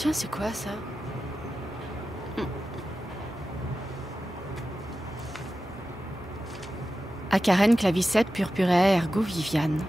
Tiens, c'est quoi ça? Acaren clavicèpe purpurea ergo Viviane.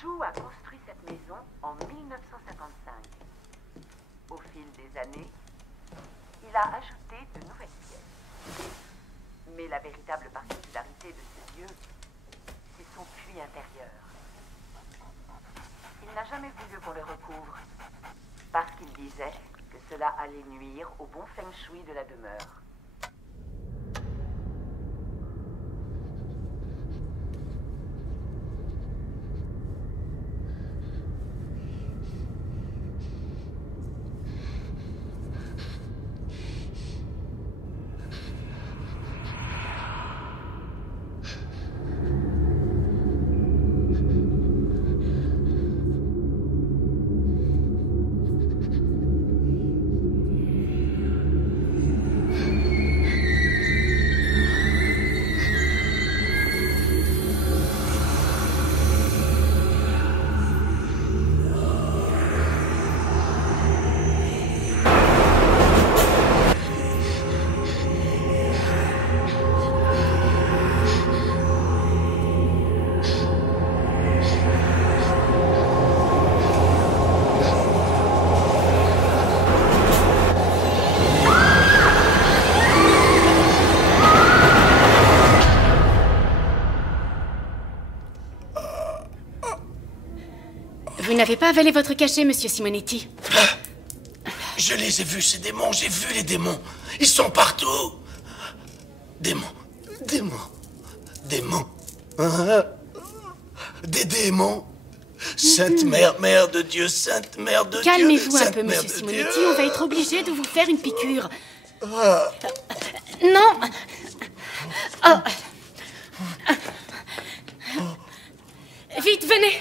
Chou a construit cette maison en 1955. Au fil des années, il a ajouté de nouvelles pièces. Mais la véritable particularité de ce lieu, c'est son puits intérieur. Il n'a jamais voulu qu'on le recouvre, parce qu'il disait que cela allait nuire au bon feng shui de la demeure. Vous n'avez pas avalé votre cachet, monsieur Simonetti. Je les ai vus, ces démons, j'ai vu les démons. Ils sont partout. Démons, démons, démons. Hein? Des démons. Sainte Mère, Mère de Dieu, Sainte Mère de Dieu. Calmez-vous un Sainte peu, Mère monsieur de Simonetti. Dieu. On va être obligé de vous faire une piqûre. Non. Oh. Vite, venez.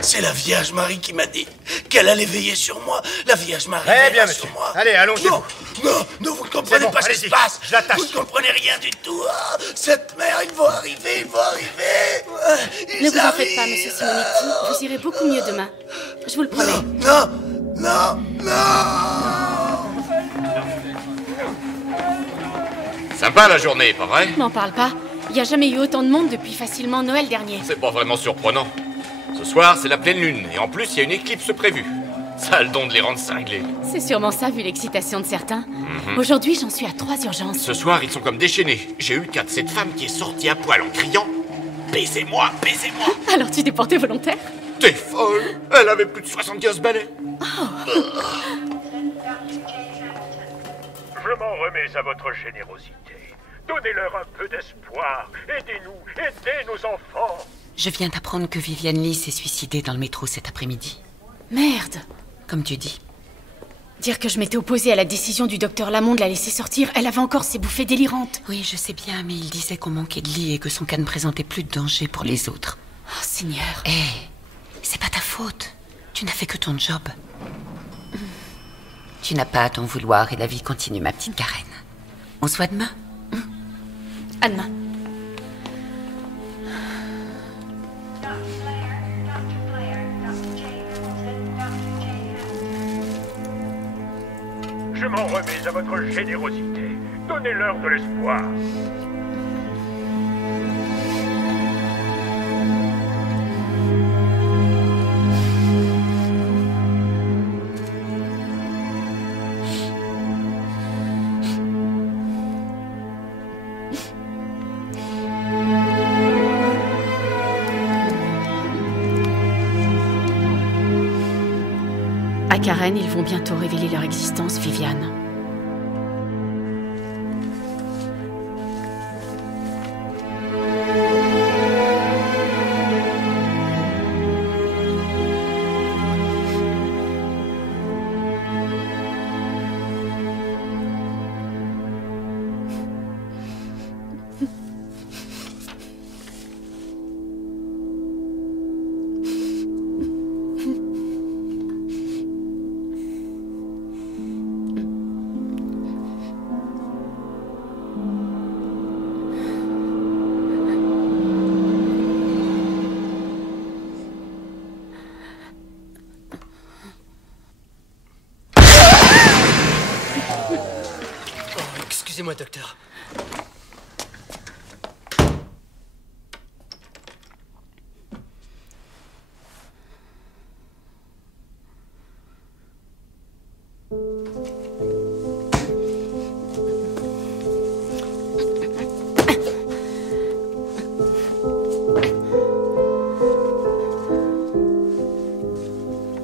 C'est la Vierge Marie qui m'a dit qu'elle allait veiller sur moi. La Vierge Marie Eh bien, veillera monsieur. sur moi. Allez, allongez-vous. Non, vous ne comprenez bon, pas ce qui allez-y. se passe. Je l'attache. Vous ne comprenez rien du tout. Ah, cette mère, ils vont arriver. Ils Ne vous en arrivent. faites pas, monsieur Simonetti. Vous irez beaucoup mieux demain. Je vous le promets. Non. Sympa la journée, pas vrai? N'en parle pas. Il n'y a jamais eu autant de monde depuis facilement Noël dernier. C'est pas vraiment surprenant. Ce soir, c'est la pleine lune, et en plus, il y a une éclipse prévue. Ça a le don de les rendre cinglés. C'est sûrement ça, vu l'excitation de certains. Aujourd'hui, j'en suis à 3 urgences. Ce soir, ils sont comme déchaînés. J'ai eu le cas de cette femme qui est sortie à poil en criant « Baisez-moi, baisez-moi !» Alors tu t'es porté volontaire? T'es folle! Elle avait plus de 75 balais. Je m'en remets à votre générosité. Donnez-leur un peu d'espoir. Aidez-nous, aidez nos enfants. Je viens d'apprendre que Viviane Lee s'est suicidée dans le métro cet après-midi. Merde. Comme tu dis. Dire que je m'étais opposée à la décision du docteur Lamont de la laisser sortir, elle avait encore ses bouffées délirantes. Oui, je sais bien, mais il disait qu'on manquait de lit et que son cas ne présentait plus de danger pour les autres. Oh, Seigneur. Hé, c'est pas ta faute. Tu n'as fait que ton job. Tu n'as pas à t'en vouloir et la vie continue, ma petite Karen. On se voit demain? À demain. Je m'en remets à votre générosité. Donnez-leur de l'espoir. À Karen, ils vont bientôt révéler leur existence, Viviane. Excusez-moi, docteur.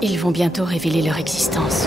Ils vont bientôt révéler leur existence.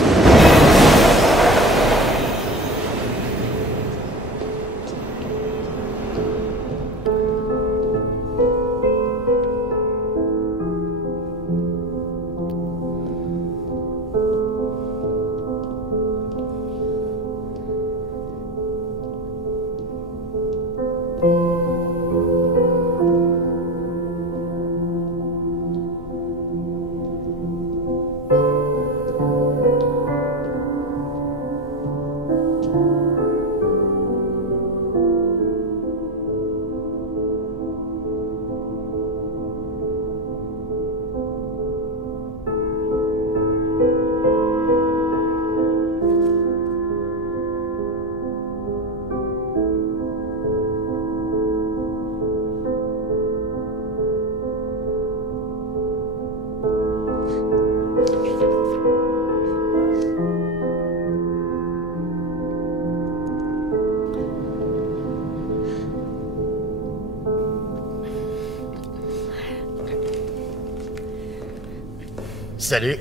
Salut.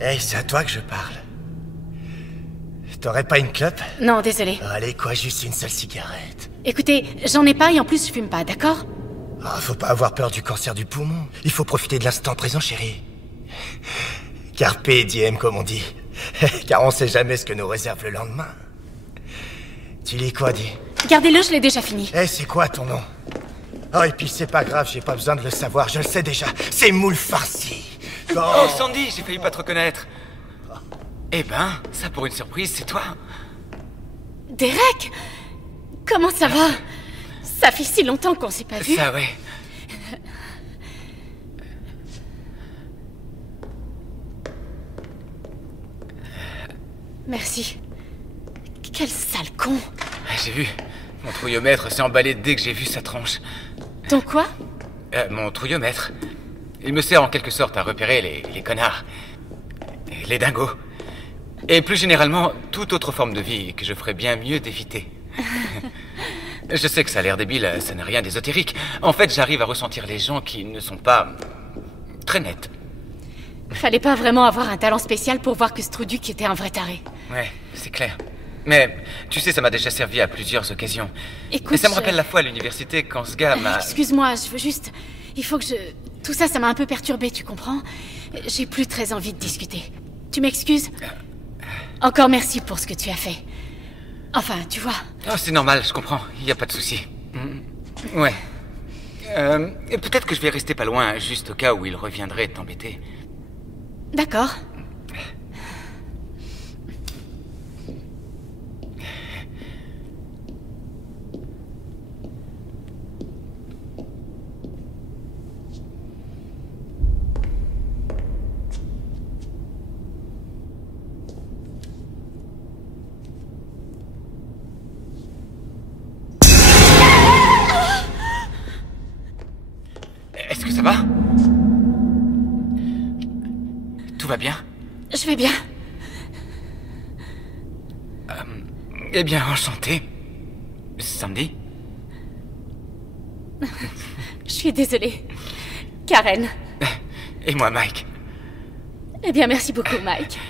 Hey, c'est à toi que je parle. T'aurais pas une clope? Non, désolé. Allez, quoi, juste une seule cigarette. Écoutez, j'en ai pas et en plus je fume pas, d'accord? Oh, faut pas avoir peur du cancer du poumon. Il faut profiter de l'instant présent, chérie. Carpe diem, comme on dit. Car on sait jamais ce que nous réserve le lendemain. Tu lis quoi, dis? Gardez-le, je l'ai déjà fini. Eh, c'est quoi ton nom? Oh, et puis c'est pas grave, j'ai pas besoin de le savoir, je le sais déjà. C'est Moule Farci. Oh, Sandy, j'ai failli pas te reconnaître. Eh ben, ça pour une surprise, c'est toi. Derek! Comment ça va? Ça fait si longtemps qu'on s'est pas vu. Ça, ouais. Merci. Quel sale con. J'ai vu. Mon trouillomètre s'est emballé dès que j'ai vu sa tronche. Ton quoi? Mon trouillomètre. Il me sert en quelque sorte à repérer les connards. Les dingos. Et plus généralement, toute autre forme de vie que je ferais bien mieux d'éviter. Je sais que ça a l'air débile, ça n'a rien d'ésotérique. En fait, j'arrive à ressentir les gens qui ne sont pas très nets. Fallait pas vraiment avoir un talent spécial pour voir que Struduc était un vrai taré. Ouais, c'est clair. Mais, tu sais, ça m'a déjà servi à plusieurs occasions. Écoute, et ça me rappelle la fois à l'université quand ce gars m'a... Excuse-moi, je veux juste... Il faut que je... Tout ça, ça m'a un peu perturbé, tu comprends? J'ai plus très envie de discuter. Tu m'excuses? Encore merci pour ce que tu as fait. Enfin, tu vois... Oh, c'est normal, je comprends. Il n'y a pas de souci. Ouais. Et peut-être que je vais rester pas loin, juste au cas où il reviendrait t'embêter. D'accord. tout va bien? Je vais bien. Eh bien, enchanté. Sandy? Je suis désolée. Karen. Et moi, Mike. Eh bien, merci beaucoup, Mike.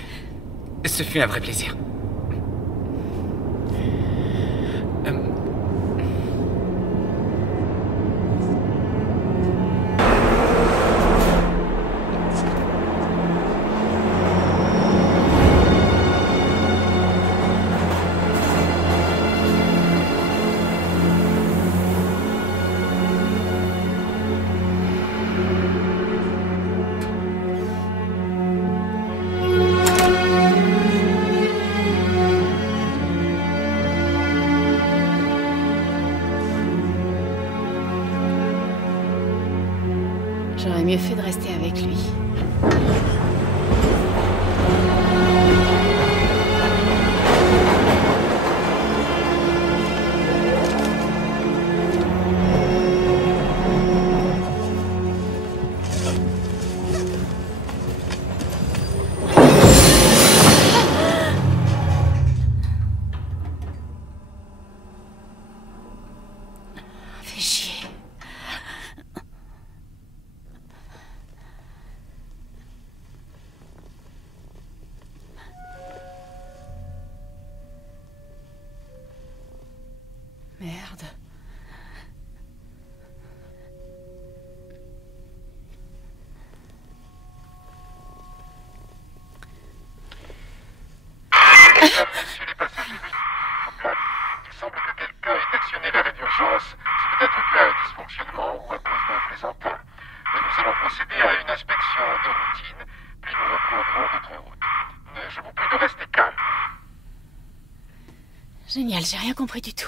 Ce fut un vrai plaisir. J'aurais mieux fait de rester avec lui. Fais chier. Merde. Il semble que quelqu'un ait actionné l'arrêt d'urgence. C'est peut-être dû à un dysfonctionnement ou à cause d'un plaisantin. Mais nous allons procéder à une inspection de routine, puis nous reprendrons notre route. Je vous prie de rester calme. Génial, j'ai rien compris du tout.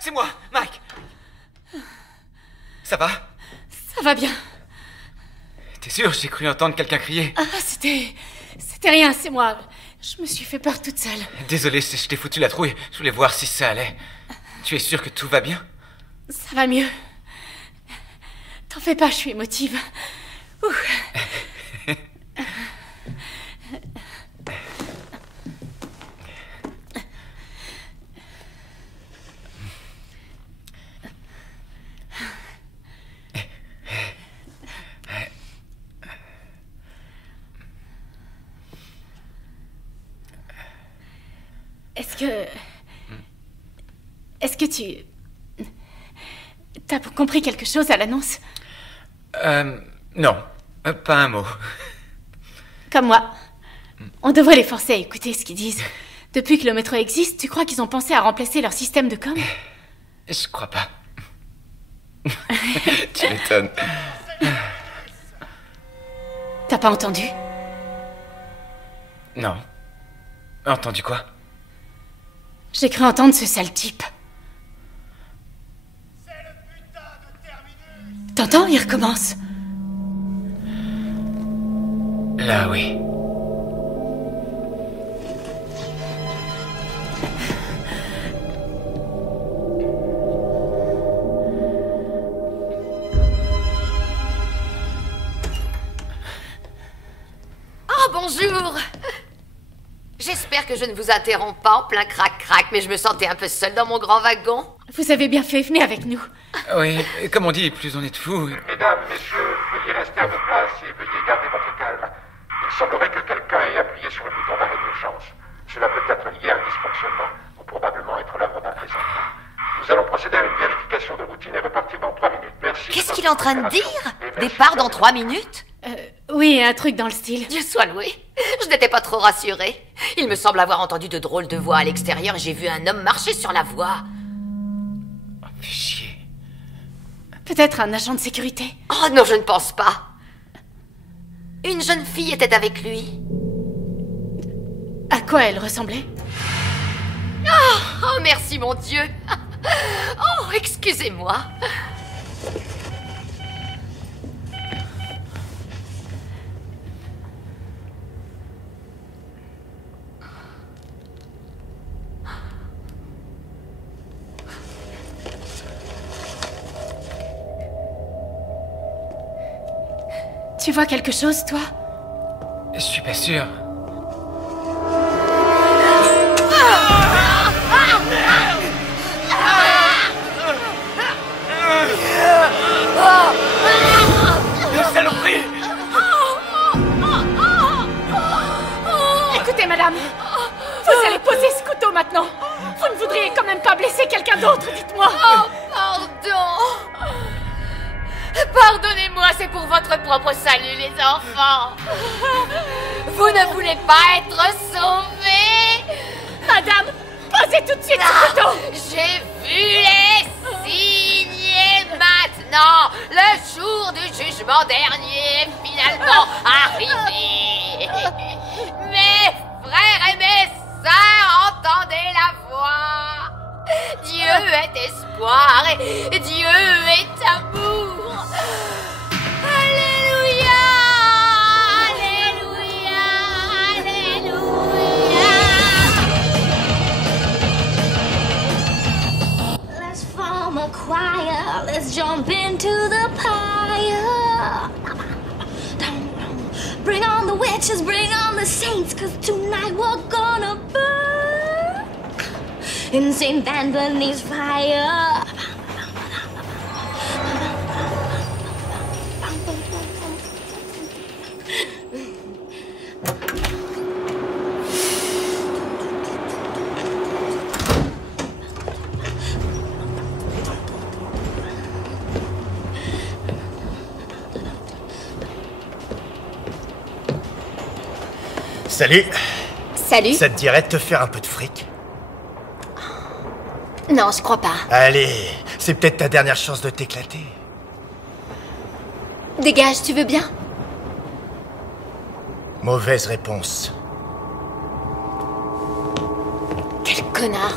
C'est moi, Mike. Ça va? Ça va bien. T'es sûr? J'ai cru entendre quelqu'un crier. Ah, c'était rien, c'est moi. Je me suis fait peur toute seule. Désolé si je t'ai foutu la trouille. Je voulais voir si ça allait. Tu es sûr que tout va bien? Ça va mieux. T'en fais pas, je suis émotive. Ouh. Est-ce que tu... T'as compris quelque chose à l'annonce? Non. Pas un mot. Comme moi. On devrait les forcer à écouter ce qu'ils disent. Depuis que le métro existe, tu crois qu'ils ont pensé à remplacer leur système de com? Je crois pas. Tu m'étonnes. T'as pas entendu? Non. Entendu quoi? J'ai cru entendre ce sale type. T'entends? Il recommence. Là, oui. Oh, bonjour! J'espère que je ne vous interromps pas en plein crac-crac, mais je me sentais un peu seule dans mon grand wagon. Vous avez bien fait, venez avec nous. Oui, comme on dit, plus on est de fous. Mesdames, messieurs, veuillez rester à vos places et veuillez garder votre calme. Il semblerait que quelqu'un ait appuyé sur le bouton d'arrêt d'urgence. Cela peut être lié à un dysfonctionnement, ou probablement être l'œuvre d'un plaisantin. Nous allons procéder à une vérification de routine et repartir dans 3 minutes. Merci. Qu'est-ce qu'il est en train de dire? Départ dans 3 minutes? Oui, un truc dans le style. Dieu soit loué. Je n'étais pas trop rassurée. Il me semble avoir entendu de drôles de voix à l'extérieur et j'ai vu un homme marcher sur la voie. Oh, fais chier. Peut-être un agent de sécurité. Oh non, je ne pense pas. Une jeune fille était avec lui. À quoi elle ressemblait? Oh, merci mon Dieu. Oh, excusez-moi. Tu vois quelque chose, toi? Je suis pas sûr. Saloperie! Écoutez, madame, vous allez poser ce couteau maintenant. Vous ne voudriez quand même pas blesser quelqu'un d'autre, dites-moi. Oh, pardon. Pardonnez-moi, c'est pour votre propre salut, les enfants. Vous ne voulez pas être sauvés? Madame, posez tout de suite ce couteau. J'ai vu les signes et maintenant, le jour du jugement dernier est finalement arrivé. Mes frères et mes sœurs, entendez la voix. Dieu est espoir et Dieu est amour. Alléluia, Alléluia, Alléluia. Let's form a choir, let's jump into the pyre. Bring on the witches, bring on the saints, 'cause tonight we're gonna burn in St. Anthony's fire. Salut. Salut. Ça te dirait de te faire un peu de fric? Non, je crois pas. Allez, c'est peut-être ta dernière chance de t'éclater. Dégage, tu veux bien? Mauvaise réponse. Quel connard.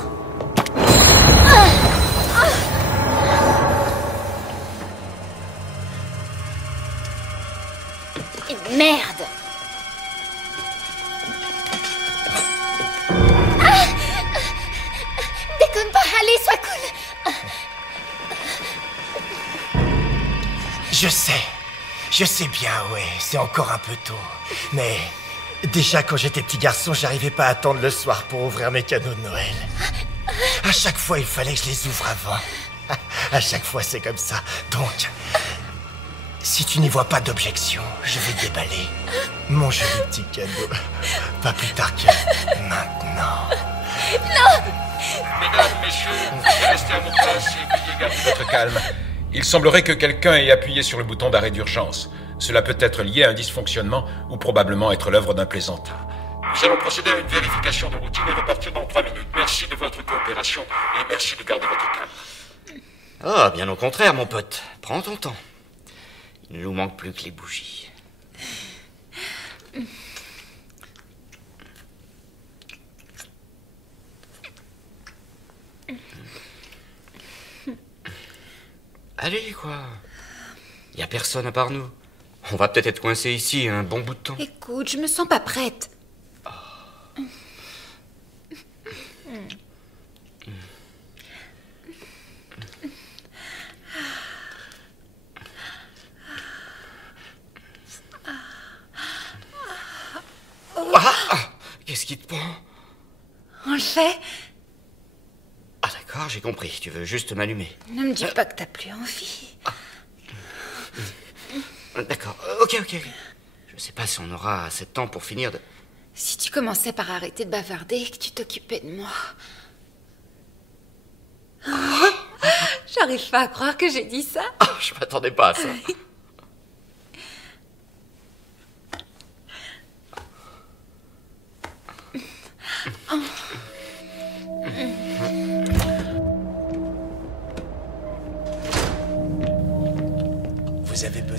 Et merde. Déconne pas, allez, sois cool. Je sais bien, ouais, c'est encore un peu tôt. Mais déjà quand j'étais petit garçon, j'arrivais pas à attendre le soir pour ouvrir mes cadeaux de Noël. À chaque fois, il fallait que je les ouvre avant. À chaque fois, c'est comme ça. Donc, si tu n'y vois pas d'objection, je vais déballer mon joli petit cadeau. Pas plus tard que maintenant. Mesdames, messieurs, veuillez rester à vos places et veuillez garder votre calme. Il semblerait que quelqu'un ait appuyé sur le bouton d'arrêt d'urgence. Cela peut être lié à un dysfonctionnement ou probablement être l'œuvre d'un plaisantin. Nous allons procéder à une vérification de routine et repartir dans 3 minutes. Merci de votre coopération et merci de garder votre calme. Ah, bien au contraire, mon pote. Prends ton temps. Il ne nous manque plus que les bougies. Allez, quoi. Y a personne à part nous. On va peut-être être coincés ici un bon bout de temps. Écoute, je me sens pas prête. Qu'est-ce qui te prend? On le fait? Ah d'accord, j'ai compris. Tu veux juste m'allumer. Ne me dis pas que t'as plus envie. D'accord, ok. Je sais pas si on aura assez de temps pour finir de... Si tu commençais par arrêter de bavarder et que tu t'occupais de moi. J'arrive pas à croire que j'ai dit ça. Je m'attendais pas à ça.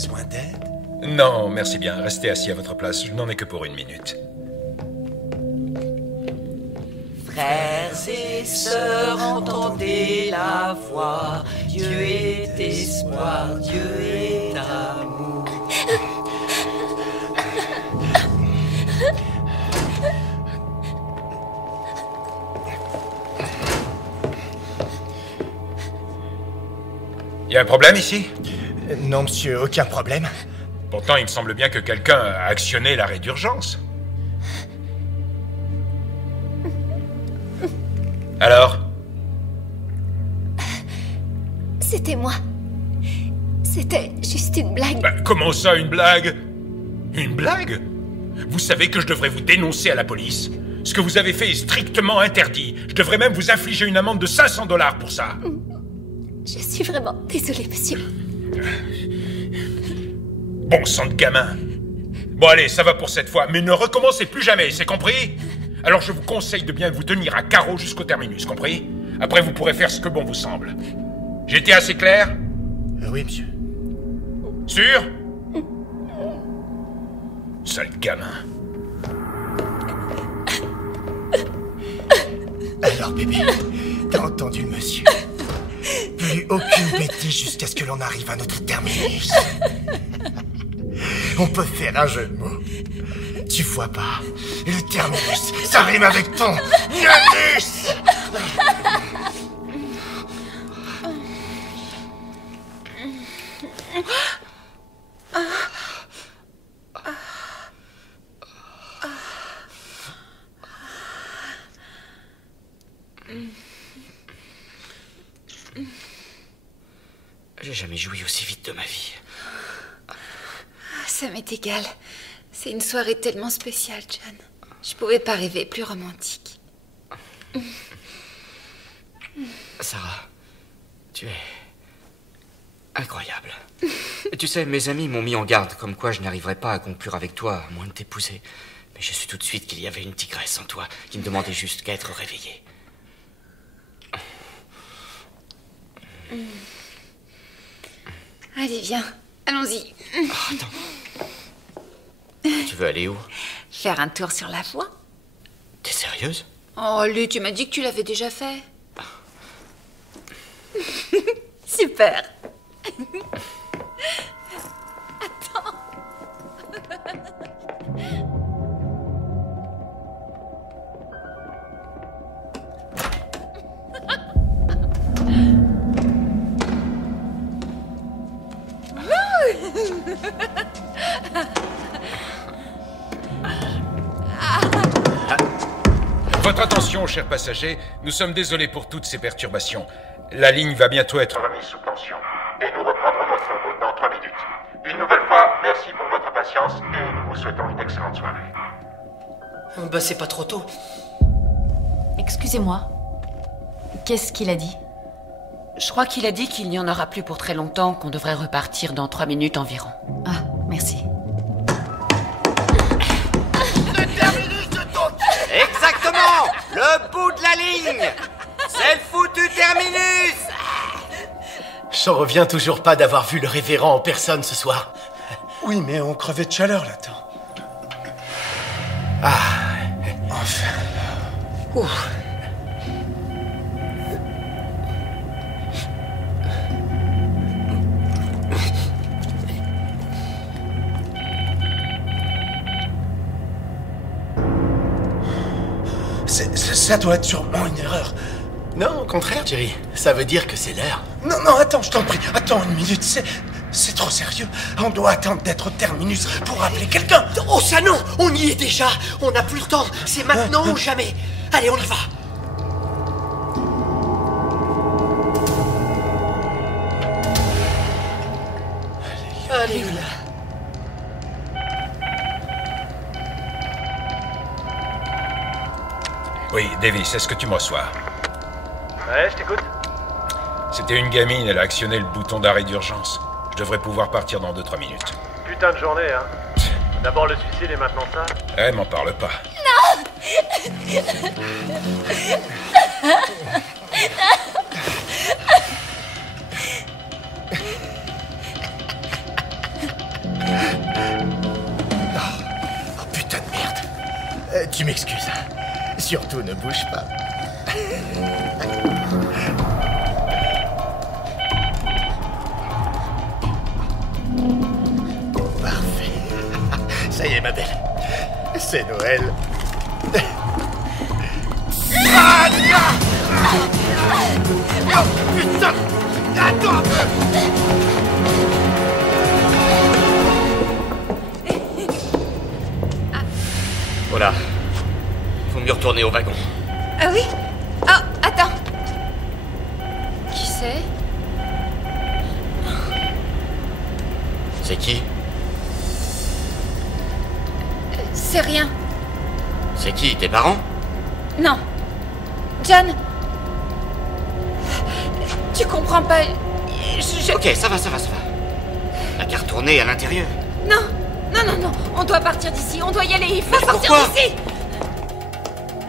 besoin d'aide? Non, merci bien. Restez assis à votre place. Je n'en ai que pour 1 minute. Frères et sœurs, entendez la voix. Dieu est espoir, Dieu est amour. Y a un problème ici? Non, monsieur, aucun problème. Pourtant, il me semble bien que quelqu'un a actionné l'arrêt d'urgence. Alors? C'était moi. C'était juste une blague. Bah, comment ça, une blague? Une blague? Vous savez que je devrais vous dénoncer à la police. Ce que vous avez fait est strictement interdit. Je devrais même vous infliger une amende de $500 pour ça. Je suis vraiment désolée, monsieur. Bon sang de gamin. Bon allez, ça va pour cette fois, mais ne recommencez plus jamais, c'est compris? Alors je vous conseille de bien vous tenir à carreau jusqu'au terminus, compris? Après vous pourrez faire ce que bon vous semble. J'ai été assez clair? Oui, monsieur. Sûr? Sale gamin. Alors bébé, t'as entendu le monsieur? Plus aucune bêtise jusqu'à ce que l'on arrive à notre terminus. On peut faire un jeu de mots. Tu vois pas, le terminus, ça rime avec ton anus. J'ai jamais joui aussi vite de ma vie. Ça m'est égal. C'est une soirée tellement spéciale, John. Je pouvais pas rêver plus romantique. Sarah, tu es incroyable. Tu sais, mes amis m'ont mis en garde, comme quoi je n'arriverais pas à conclure avec toi, à moins de t'épouser. Mais j'ai su tout de suite qu'il y avait une tigresse en toi, qui ne demandait juste qu'à être réveillée. Allez, viens. Allons-y. Oh, attends. Tu veux aller où? Faire un tour sur la voie. T'es sérieuse? Oh, Lu, tu m'as dit que tu l'avais déjà fait. Super. Attends. Votre attention, chers passagers, nous sommes désolés pour toutes ces perturbations. La ligne va bientôt être remise sous tension. Et nous reprendrons notre route dans 3 minutes. Une nouvelle fois, merci pour votre patience et nous vous souhaitons une excellente soirée. Bah c'est pas trop tôt. Excusez-moi. Qu'est-ce qu'il a dit? Je crois qu'il a dit qu'il n'y en aura plus pour très longtemps, qu'on devrait repartir dans 3 minutes environ. Ah, merci. Exactement! Le bout de la ligne! C'est le foutu terminus! J'en reviens toujours pas d'avoir vu le révérend en personne ce soir. Oui, mais on crevait de chaleur là-dedans. Ah, enfin. Ouf. Ça doit être sûrement une erreur. Non, au contraire, Jerry. Ça veut dire que c'est l'heure. Non, attends, je t'en prie. Attends 1 minute, c'est trop sérieux. On doit attendre d'être au terminus pour appeler quelqu'un. Oh ça non, on y est déjà. On n'a plus le temps. C'est maintenant ou jamais. Allez, on y va. Alléluia. Oui, Davis, est-ce que tu me reçois? Ouais, je t'écoute. C'était une gamine, elle a actionné le bouton d'arrêt d'urgence. Je devrais pouvoir partir dans 2-3 minutes. Putain de journée, hein. D'abord le suicide et maintenant ça. Eh, m'en parle pas. Tu m'excuses. Surtout, ne bouge pas. Parfait. Ça y est, ma belle. C'est Noël. Oh, putain! Attends un peu! Voilà. Faut mieux retourner au wagon. Ah oui? Ah, attends. Qui c'est? C'est qui? C'est rien. C'est qui? Tes parents? Non. John. Tu comprends pas. Ok, ça va. La qu'à retourner à l'intérieur. Non. On doit partir d'ici. On doit y aller. Il faut sortir pourquoi d'ici.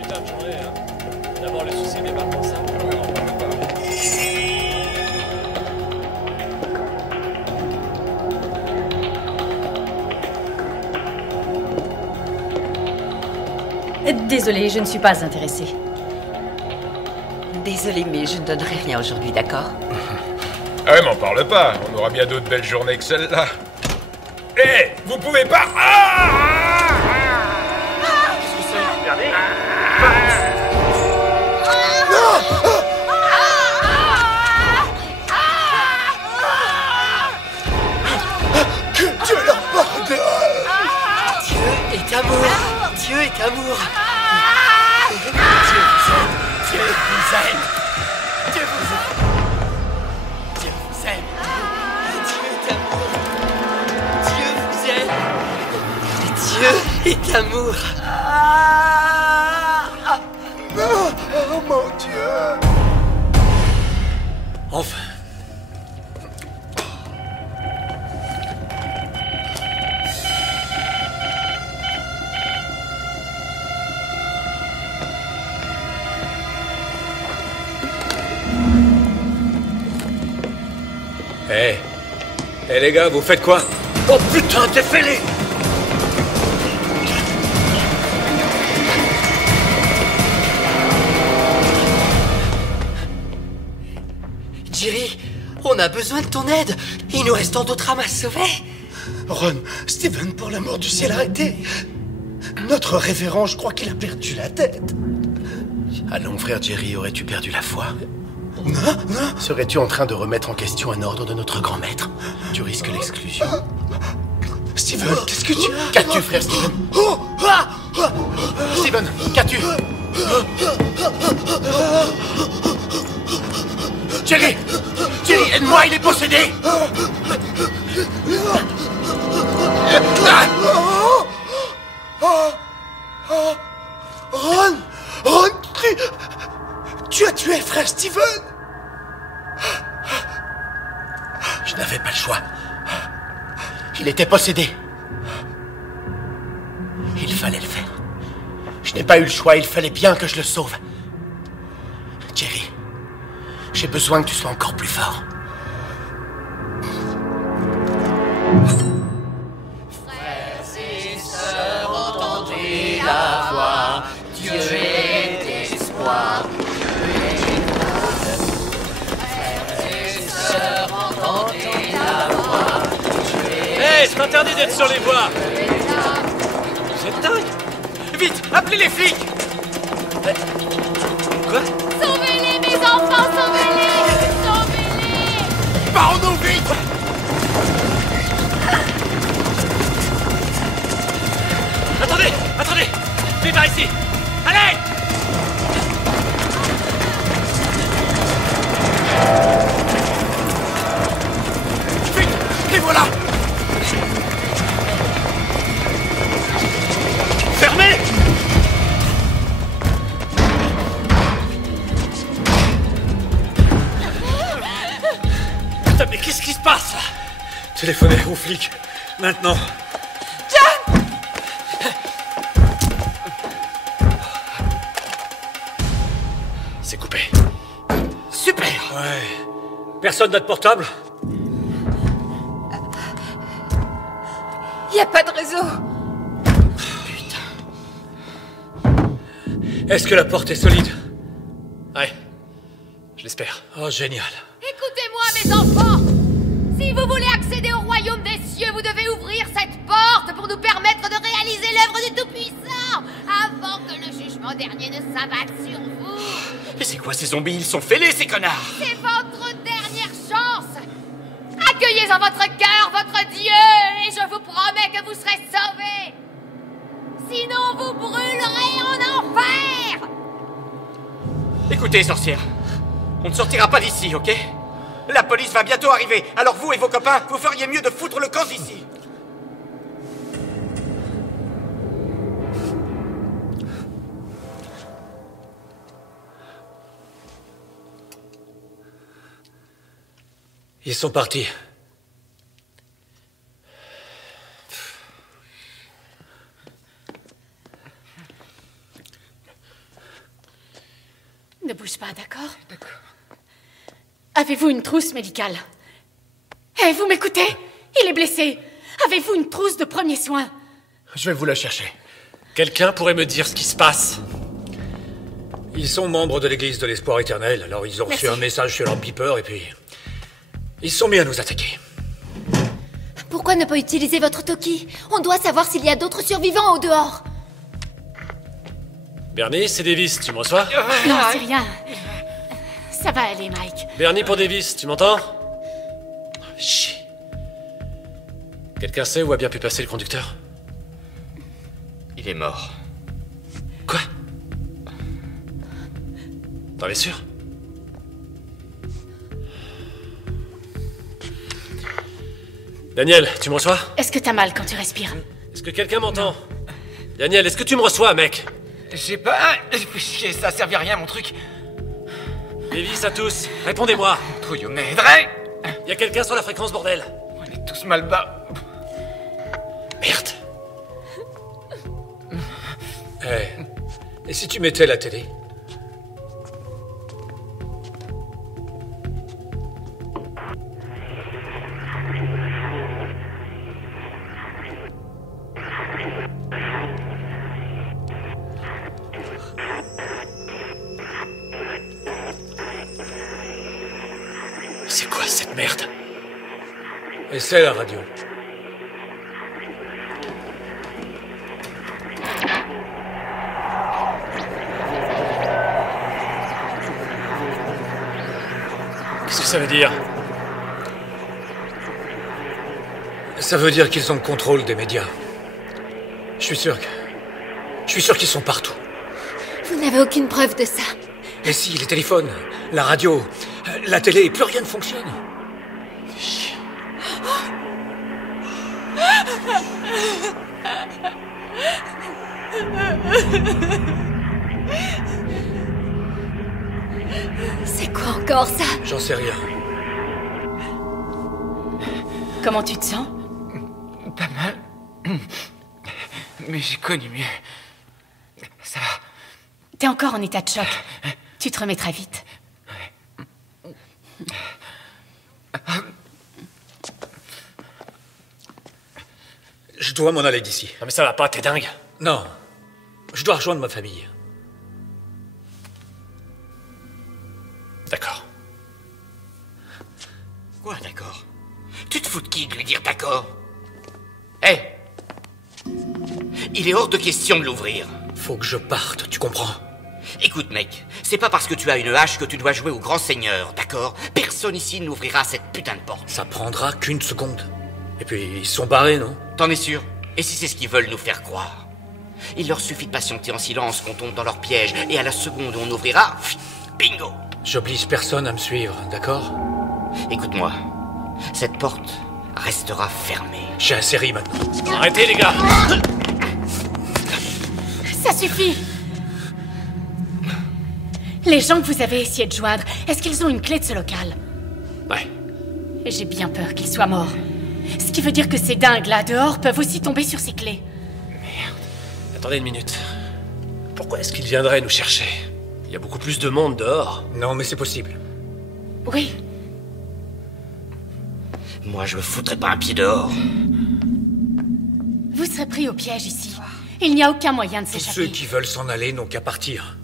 Putain de journée, hein. D'abord le suicide et maintenant ça. Désolée, je ne suis pas intéressée. Désolée, mais je ne donnerai rien aujourd'hui, d'accord? Ah ouais, m'en parle pas. On aura bien d'autres belles journées que celle-là. Hé, vous pouvez pas... Qu'est-ce que c'est? Regardez. Que Dieu leur pardonne! Dieu est amour. Dieu est amour. Dieu vous aime. Dieu vous aime. Dieu vous aime. Dieu est amour. Dieu vous aime. Dieu est amour. Oh mon Dieu! Enfin. Hé les gars, vous faites quoi? Oh putain, t'es fêlé! Jerry, on a besoin de ton aide. Il nous reste tant d'autres âmes à sauver. Ron, Steven, pour l'amour du ciel, arrêtez! Notre révérend, je crois qu'il a perdu la tête. Allons, frère Jerry, aurais-tu perdu la foi? Non. Serais-tu en train de remettre en question un ordre de notre grand maître? Tu risques l'exclusion. Steven, qu'est-ce que tu as? Qu'as-tu, frère Steven? Steven, qu'as-tu? Jerry, aide-moi, il est possédé! Ron, tu as tué frère Steven! Je n'avais pas le choix. Il était possédé. Il fallait le faire. Je n'ai pas eu le choix, il fallait bien que je le sauve. Jerry, j'ai besoin que tu sois encore plus fort. Frères et sœurs, entendez la voix. Dieu est espoir. Hé, c'est interdit d'être sur les voies! Vous êtes dingue! Vite, appelez les flics! Quoi? Sauvez-les, mes enfants, sauvez-les! Sauvez-les! Parons-nous vite! Attendez! Viens par ici! Allez! Vite! Les voilà! Fermez! Putain, mais qu'est-ce qui se passe là? Téléphonez aux flics, maintenant. John! C'est coupé. Super! Ouais. Personne n'a de portable? Y a pas de réseau. Est-ce que la porte est solide? Ouais. Je l'espère. Oh, génial. Écoutez-moi, mes enfants. Si vous voulez accéder au royaume des cieux, vous devez ouvrir cette porte pour nous permettre de réaliser l'œuvre du Tout-Puissant avant que le jugement dernier ne s'abatte sur vous. Mais c'est quoi ces zombies? Ils sont fêlés, ces connards! C'est votre dernière chance. Accueillez en votre cœur votre Dieu et je vous promets que vous serez sauvés. Sinon, vous brûlerez en enfer. Écoutez, sorcière, on ne sortira pas d'ici, ok? La police va bientôt arriver, alors vous et vos copains, vous feriez mieux de foutre le camp d'ici. Ils sont partis. Ne bouge pas, d'accord? D'accord. Avez-vous une trousse médicale? Eh, vous m'écoutez? Il est blessé. Avez-vous une trousse de premiers soins? Je vais vous la chercher. Quelqu'un pourrait me dire ce qui se passe? Ils sont membres de l'église de l'espoir éternel, alors ils ont reçu un message sur leur beeper et puis... ils se sont mis à nous attaquer. Pourquoi ne pas utiliser votre Toki? On doit savoir s'il y a d'autres survivants au dehors. Bernie, c'est Davis, tu me reçois? Non, c'est rien. Ça va aller, Mike. Bernie pour Davis, tu m'entends? Chier. Quelqu'un sait où a bien pu passer le conducteur? Il est mort. Quoi? T'en es sûr? Daniel, tu me reçois? Est-ce que t'as mal quand tu respires? Est-ce que quelqu'un m'entend? Daniel, est-ce que tu me reçois, mec? J'ai pas... Chier, ça servait à rien, mon truc. Davis à tous, répondez-moi. Trouillou, m'aiderait. Y a quelqu'un sur la fréquence, bordel? On est tous mal bas. Merde. Et si tu mettais la télé? C'est quoi cette merde? Essaie la radio. Qu'est-ce que ça veut dire? Ça veut dire qu'ils ont le contrôle des médias. Je suis sûr qu'ils sont partout. Vous n'avez aucune preuve de ça. Et si, les téléphones, la radio, la télé, plus rien ne fonctionne. C'est quoi encore ça? J'en sais rien. Comment tu te sens? Pas mal. Mais j'ai connu mieux. Ça va. T'es encore en état de choc. Tu te remettras vite. Je dois m'en aller d'ici. Non mais ça va pas, t'es dingue? Non. Je dois rejoindre ma famille. D'accord. Quoi, d'accord? Tu te fous de qui de lui dire d'accord? Hé! Il est hors de question de l'ouvrir. Faut que je parte, tu comprends? Écoute, mec, c'est pas parce que tu as une hache que tu dois jouer au grand seigneur, d'accord? Personne ici n'ouvrira cette putain de porte. Ça prendra qu'une seconde. Et puis, ils sont barrés, non? T'en es sûr? Et si c'est ce qu'ils veulent nous faire croire? Il leur suffit de patienter en silence qu'on tombe dans leur piège, et à la seconde où on ouvrira, bingo! J'oblige personne à me suivre, d'accord? Écoute-moi, cette porte restera fermée. J'ai un série maintenant. Arrêtez, les gars! Ça suffit! Les gens que vous avez essayé de joindre, est-ce qu'ils ont une clé de ce local? Ouais. J'ai bien peur qu'ils soient morts. Ce qui veut dire que ces dingues-là dehors peuvent aussi tomber sur ces clés. Merde. Attendez une minute. Pourquoi est-ce qu'ils viendraient nous chercher? Il y a beaucoup plus de monde dehors. Non, mais c'est possible. Oui. Moi, je me foutrais pas un pied dehors. Vous serez pris au piège ici. Il n'y a aucun moyen de Tous s'échapper. ceux qui veulent s'en aller n'ont qu'à partir.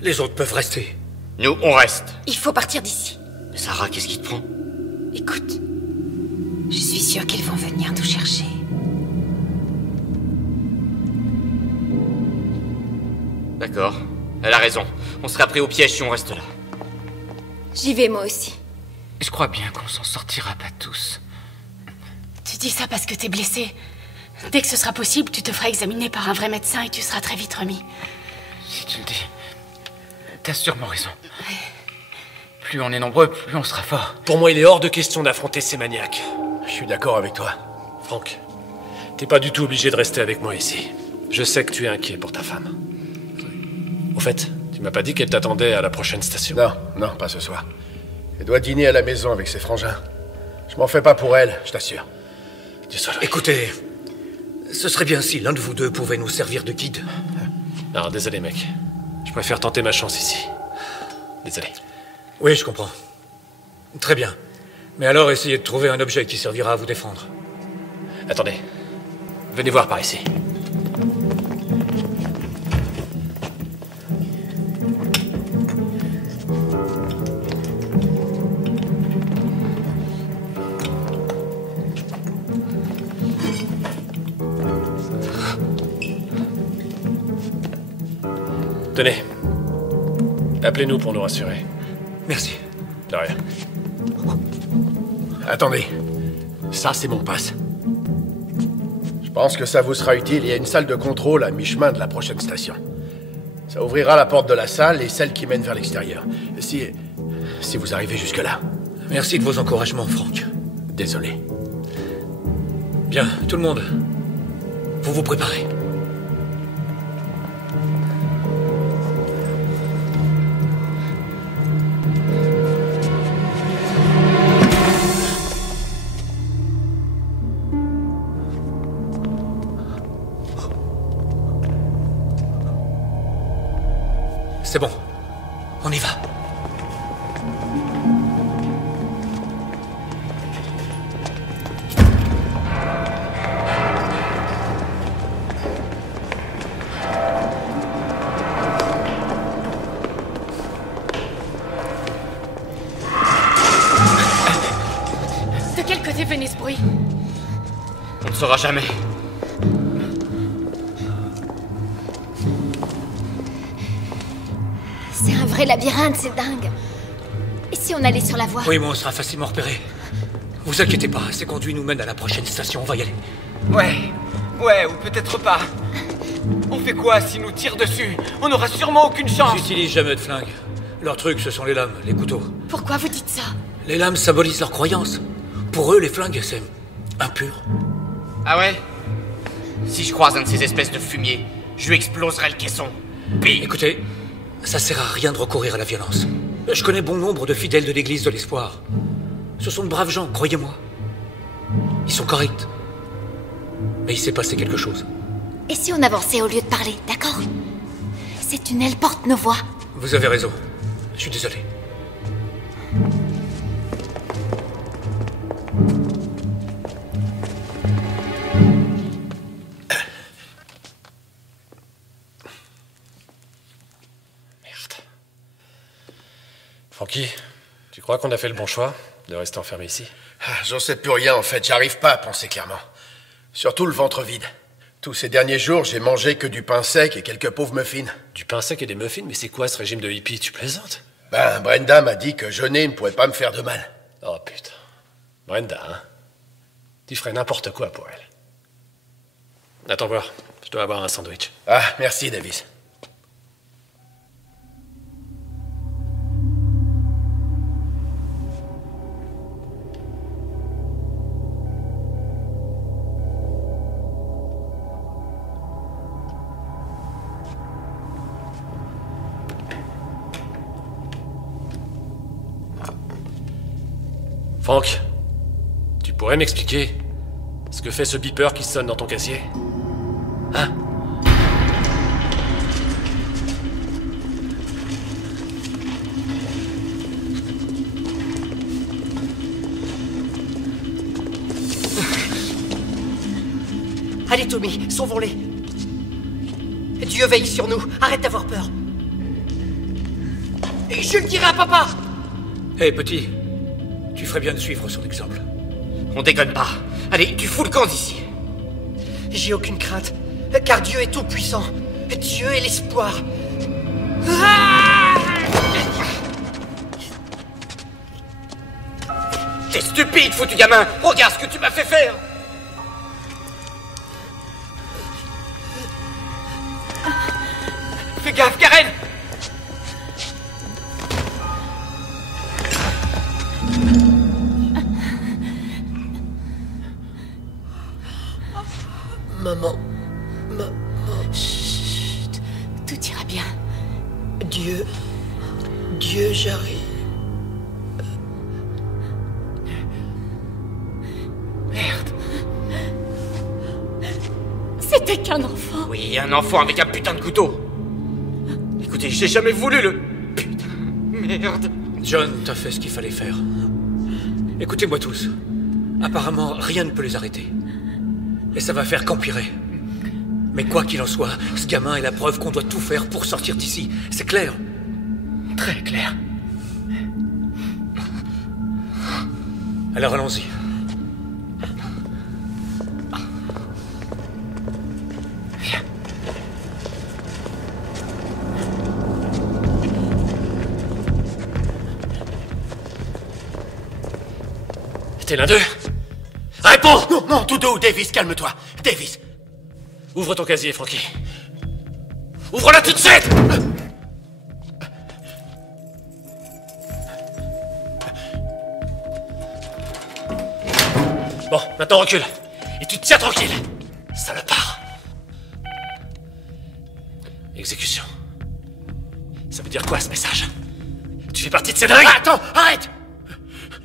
Les autres peuvent rester. Nous, on reste. Il faut partir d'ici. Sarah, qu'est-ce qui te prend? Écoute, je suis sûre qu'ils vont venir nous chercher. D'accord. Elle a raison. On sera pris au piège si on reste là. J'y vais moi aussi. Je crois bien qu'on s'en sortira pas tous. Tu dis ça parce que t'es blessé. Dès que ce sera possible, tu te feras examiner par un vrai médecin et tu seras très vite remis. Si tu le dis, t'as sûrement raison. Plus on est nombreux, plus on sera fort. Pour moi, il est hors de question d'affronter ces maniaques. Je suis d'accord avec toi. Franck, t'es pas du tout obligé de rester avec moi ici. Je sais que tu es inquiet pour ta femme. Au fait, tu m'as pas dit qu'elle t'attendait à la prochaine station? Non, pas ce soir. Elle doit dîner à la maison avec ses frangins. Je m'en fais pas pour elle, je t'assure. Désolé. Écoutez, ce serait bien si l'un de vous deux pouvait nous servir de guide. Non, désolé, mec. Je préfère tenter ma chance ici. Désolé. Oui, je comprends. Très bien. Mais alors, essayez de trouver un objet qui servira à vous défendre. Attendez. Venez voir par ici. Tenez. Appelez-nous pour nous rassurer. Merci. De rien. Attendez. Ça, c'est mon passe. Je pense que ça vous sera utile. Il y a une salle de contrôle à mi-chemin de la prochaine station. Ça ouvrira la porte de la salle et celle qui mène vers l'extérieur. Si vous arrivez jusque-là. Merci de vos encouragements, Franck. Désolé. Bien, tout le monde. Vous vous préparez. C'est bon. On y va. De quel côté venait ce bruit? On ne saura jamais. C'est un vrai labyrinthe, c'est dingue. Et si on allait sur la voie? Oui, mais on sera facilement repéré. Vous inquiétez pas, ces conduits nous mènent à la prochaine station, on va y aller. Ouais, ou peut-être pas. On fait quoi s'ils nous tirent dessus? On n'aura sûrement aucune chance. Ils n'utilisent jamais de flingue. Leur truc, ce sont les lames, les couteaux. Pourquoi vous dites ça? Les lames symbolisent leur croyance. Pour eux, les flingues, c'est impur. Ah ouais? Si je croise un de ces espèces de fumiers, je lui exploserai le caisson. Bing! Écoutez, ça sert à rien de recourir à la violence. Je connais bon nombre de fidèles de l'église de l'espoir. Ce sont de braves gens, croyez-moi. Ils sont corrects. Mais il s'est passé quelque chose. Et si on avançait au lieu de parler, d'accord? Ces tunnels portent nos voix. Vous avez raison. Je suis désolé. Francky, tu crois qu'on a fait le bon choix de rester enfermé ici? J'en sais plus rien en fait, j'arrive pas à penser clairement. Surtout le ventre vide. Tous ces derniers jours, j'ai mangé que du pain sec et quelques pauvres muffins. Du pain sec et des muffins? Mais c'est quoi ce régime de hippie? Tu plaisantes? Ben, Brenda m'a dit que jeûner ne pouvait pas me faire de mal. Oh putain. Brenda, hein? Tu ferais n'importe quoi pour elle. Attends voir, je dois avoir un sandwich. Ah, merci Davis. Franck, tu pourrais m'expliquer ce que fait ce beeper qui sonne dans ton casier? Hein? Allez, Tommy, sauvons-les. Dieu veille sur nous. Arrête d'avoir peur. Et je le dirai à papa. Hé, petit, tu ferais bien de suivre son exemple. On déconne pas. Allez, tu fous le camp d'ici. J'ai aucune crainte, car Dieu est tout-puissant. Dieu est l'espoir. T'es stupide, foutu gamin. Regarde ce que tu m'as fait faire. Fais gaffe, Karen. Maman. Chut. Tout ira bien. Dieu, j'arrive. Merde. C'était qu'un enfant. Oui, un enfant avec un putain de couteau. Écoutez, j'ai jamais voulu le... Putain, merde. John, t'as fait ce qu'il fallait faire. Écoutez-moi tous. Apparemment, rien ne peut les arrêter. Et ça va faire qu'empirer. Mais quoi qu'il en soit, ce gamin est la preuve qu'on doit tout faire pour sortir d'ici. C'est clair? Très clair. Alors allons-y. Viens. T'es l'un d'eux? Réponds! Non, non, tout doux, Davis, calme-toi. Davis. Ouvre ton casier, Frankie. Ouvre-la tout de suite! Bon, maintenant recule. Et tu te tiens tranquille. Salopard. Exécution. Ça veut dire quoi, ce message? Tu fais partie de ces dingues? Attends, arrête!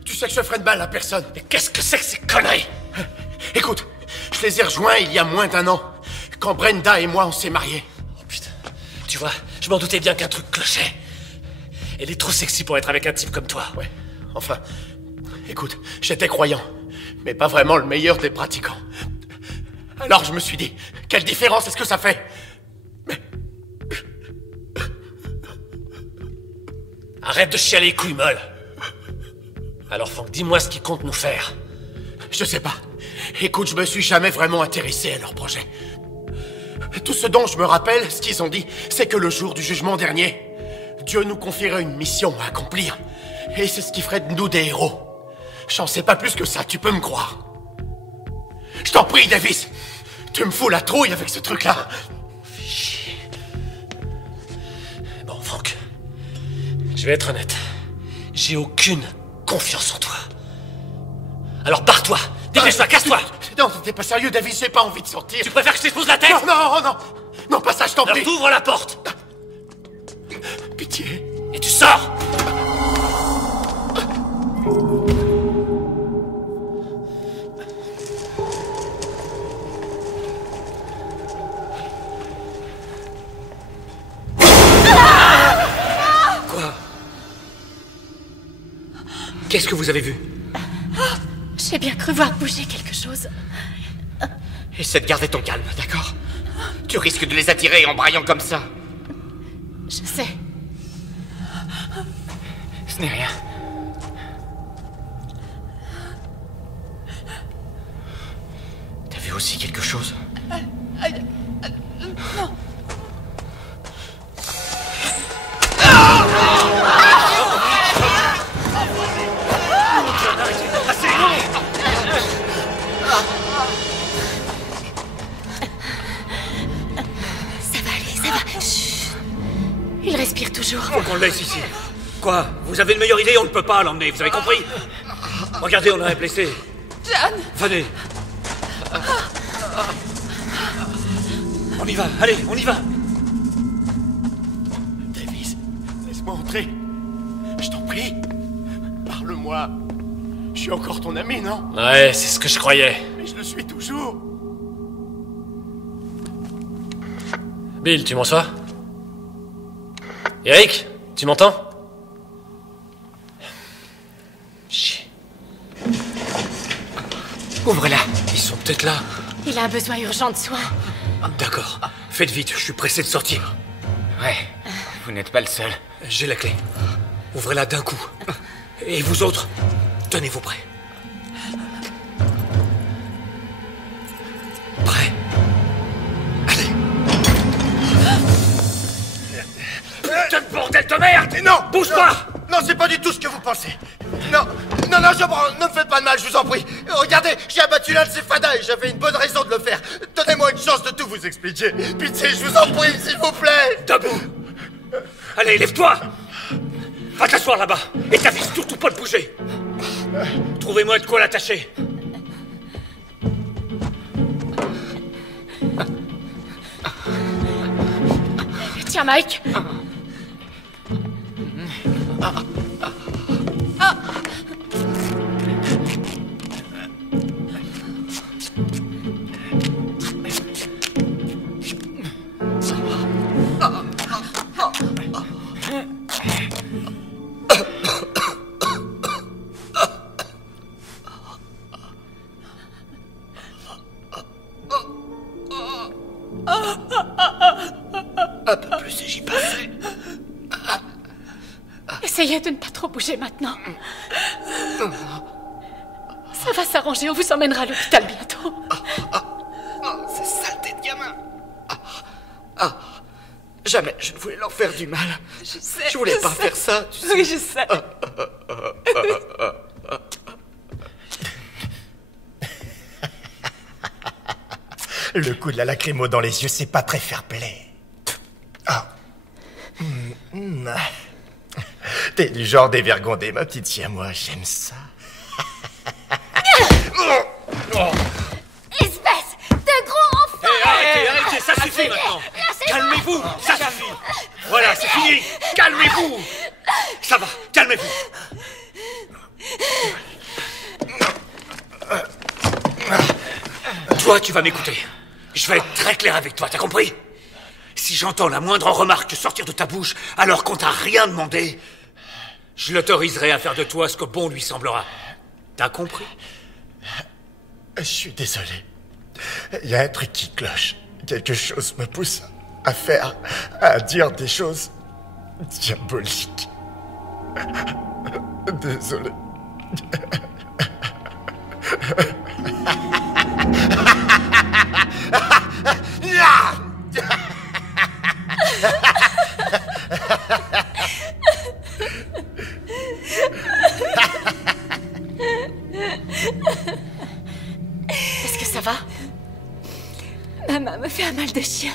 Tu sais que je ferai de mal à personne. Mais qu'est-ce que c'est que ces conneries? Écoute, je les ai rejoints il y a moins d'1 an, quand Brenda et moi on s'est mariés. Oh putain, tu vois, je m'en doutais bien qu'un truc clochait. Elle est trop sexy pour être avec un type comme toi. Ouais, enfin, écoute, j'étais croyant, mais pas vraiment le meilleur des pratiquants. Alors je me suis dit, quelle différence est-ce que ça fait? Arrête de chialer les couilles molles. Alors Franck, dis-moi ce qu'ils comptent nous faire. Je sais pas. Écoute, je me suis jamais vraiment intéressé à leur projet. Tout ce dont je me rappelle, ce qu'ils ont dit, c'est que le jour du jugement dernier, Dieu nous confierait une mission à accomplir. Et c'est ce qui ferait de nous des héros. J'en sais pas plus que ça, tu peux me croire. Je t'en prie, Davis. Tu me fous la trouille avec ce truc-là. Chier. Bon, Franck. Je vais être honnête. J'ai aucune confiance en toi. Alors barre-toi. Dépêche-toi, casse-toi. Non, t'es pas sérieux, Davis, j'ai pas envie de sortir. Tu préfères que je t'expose la tête? Non, non, pas ça, je t'en prie. Alors t'ouvres la porte. Pitié. Et tu sors. Quoi? Qu'est-ce que vous avez vu? J'ai bien cru voir bouger quelque chose. Essaie de garder ton calme, d'accord? Tu risques de les attirer en braillant comme ça. Je sais. Ce n'est rien. T'as vu aussi quelque chose? Non. Il respire toujours. Faut qu'on le laisse ici. Quoi? Vous avez une meilleure idée? On ne peut pas l'emmener, vous avez compris? Regardez, on a un blessé. John! Venez. On y va, allez, on y va. Davis, laisse-moi entrer. Je t'en prie. Parle-moi. Je suis encore ton ami, non? Ouais, c'est ce que je croyais. Mais je le suis toujours. Bill, tu m'en sois? Eric, tu m'entends? Chier. Ouvre-la. Ils sont peut-être là. Il a un besoin urgent de soins. D'accord. Faites vite, je suis pressé de sortir. Ouais, vous n'êtes pas le seul. J'ai la clé. Ouvrez-la d'un coup. Et vous autres, tenez-vous prêts. Prêts? Allez. Putain de bordel de merde! Non! Bouge pas! Non, c'est pas du tout ce que vous pensez. Non, je prends. Ne me faites pas de mal, je vous en prie. Regardez, j'ai abattu l'un de ces fadas et j'avais une bonne raison de le faire. Donnez-moi une chance de tout vous expliquer. Pitié, je vous en prie, s'il vous plaît. Debout! Allez, lève-toi! Va t'asseoir là-bas et t'avise surtout pas de bouger. Trouvez-moi de quoi l'attacher. Tiens, Mike. Un peu plus et j'y passerai. Essayez de ne pas trop bouger maintenant. Ça va s'arranger, on vous emmènera à l'hôpital bientôt. Ces saletés de gamins. Jamais je ne voulais leur faire du mal. Je sais. Je voulais pas faire ça, tu sais. Oui, je sais. Le coup de la lacrymo dans les yeux, c'est pas très fair-play. T'es du genre dévergondé, ma petite siamois, j'aime ça. Espèce de gros enfant! Arrêtez, ça suffit maintenant. Calmez-vous, ça suffit. Voilà, c'est fini. Calmez-vous. Ça va, calmez-vous. Toi, tu vas m'écouter. Je vais être très clair avec toi, t'as compris? Si j'entends la moindre remarque sortir de ta bouche alors qu'on t'a rien demandé, je l'autoriserai à faire de toi ce que bon lui semblera. T'as compris? Je suis désolé. Il y a un truc qui cloche. Quelque chose me pousse à dire des choses diaboliques. Désolé. Est-ce que ça va? Maman me fait un mal de chien.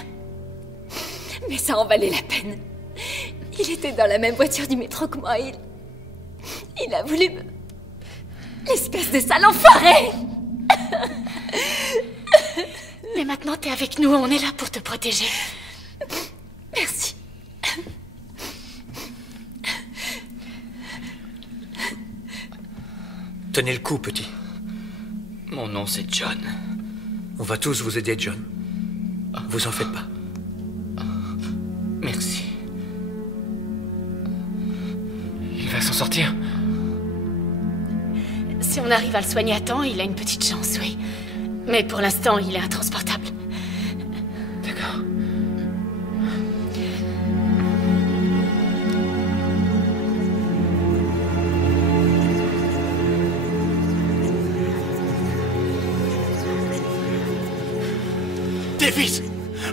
Mais ça en valait la peine. Il était dans la même voiture du métro que moi. Il a voulu me... Espèce de sale enfoiré! Mais maintenant, t'es avec nous, on est là pour te protéger. Merci. Tenez le coup, petit. Mon nom, c'est John. On va tous vous aider, John. Vous en faites pas. Merci. Il va s'en sortir. Si on arrive à le soigner à temps, il a une petite chance, oui. Mais pour l'instant, il est intransportable. D'accord. Davis!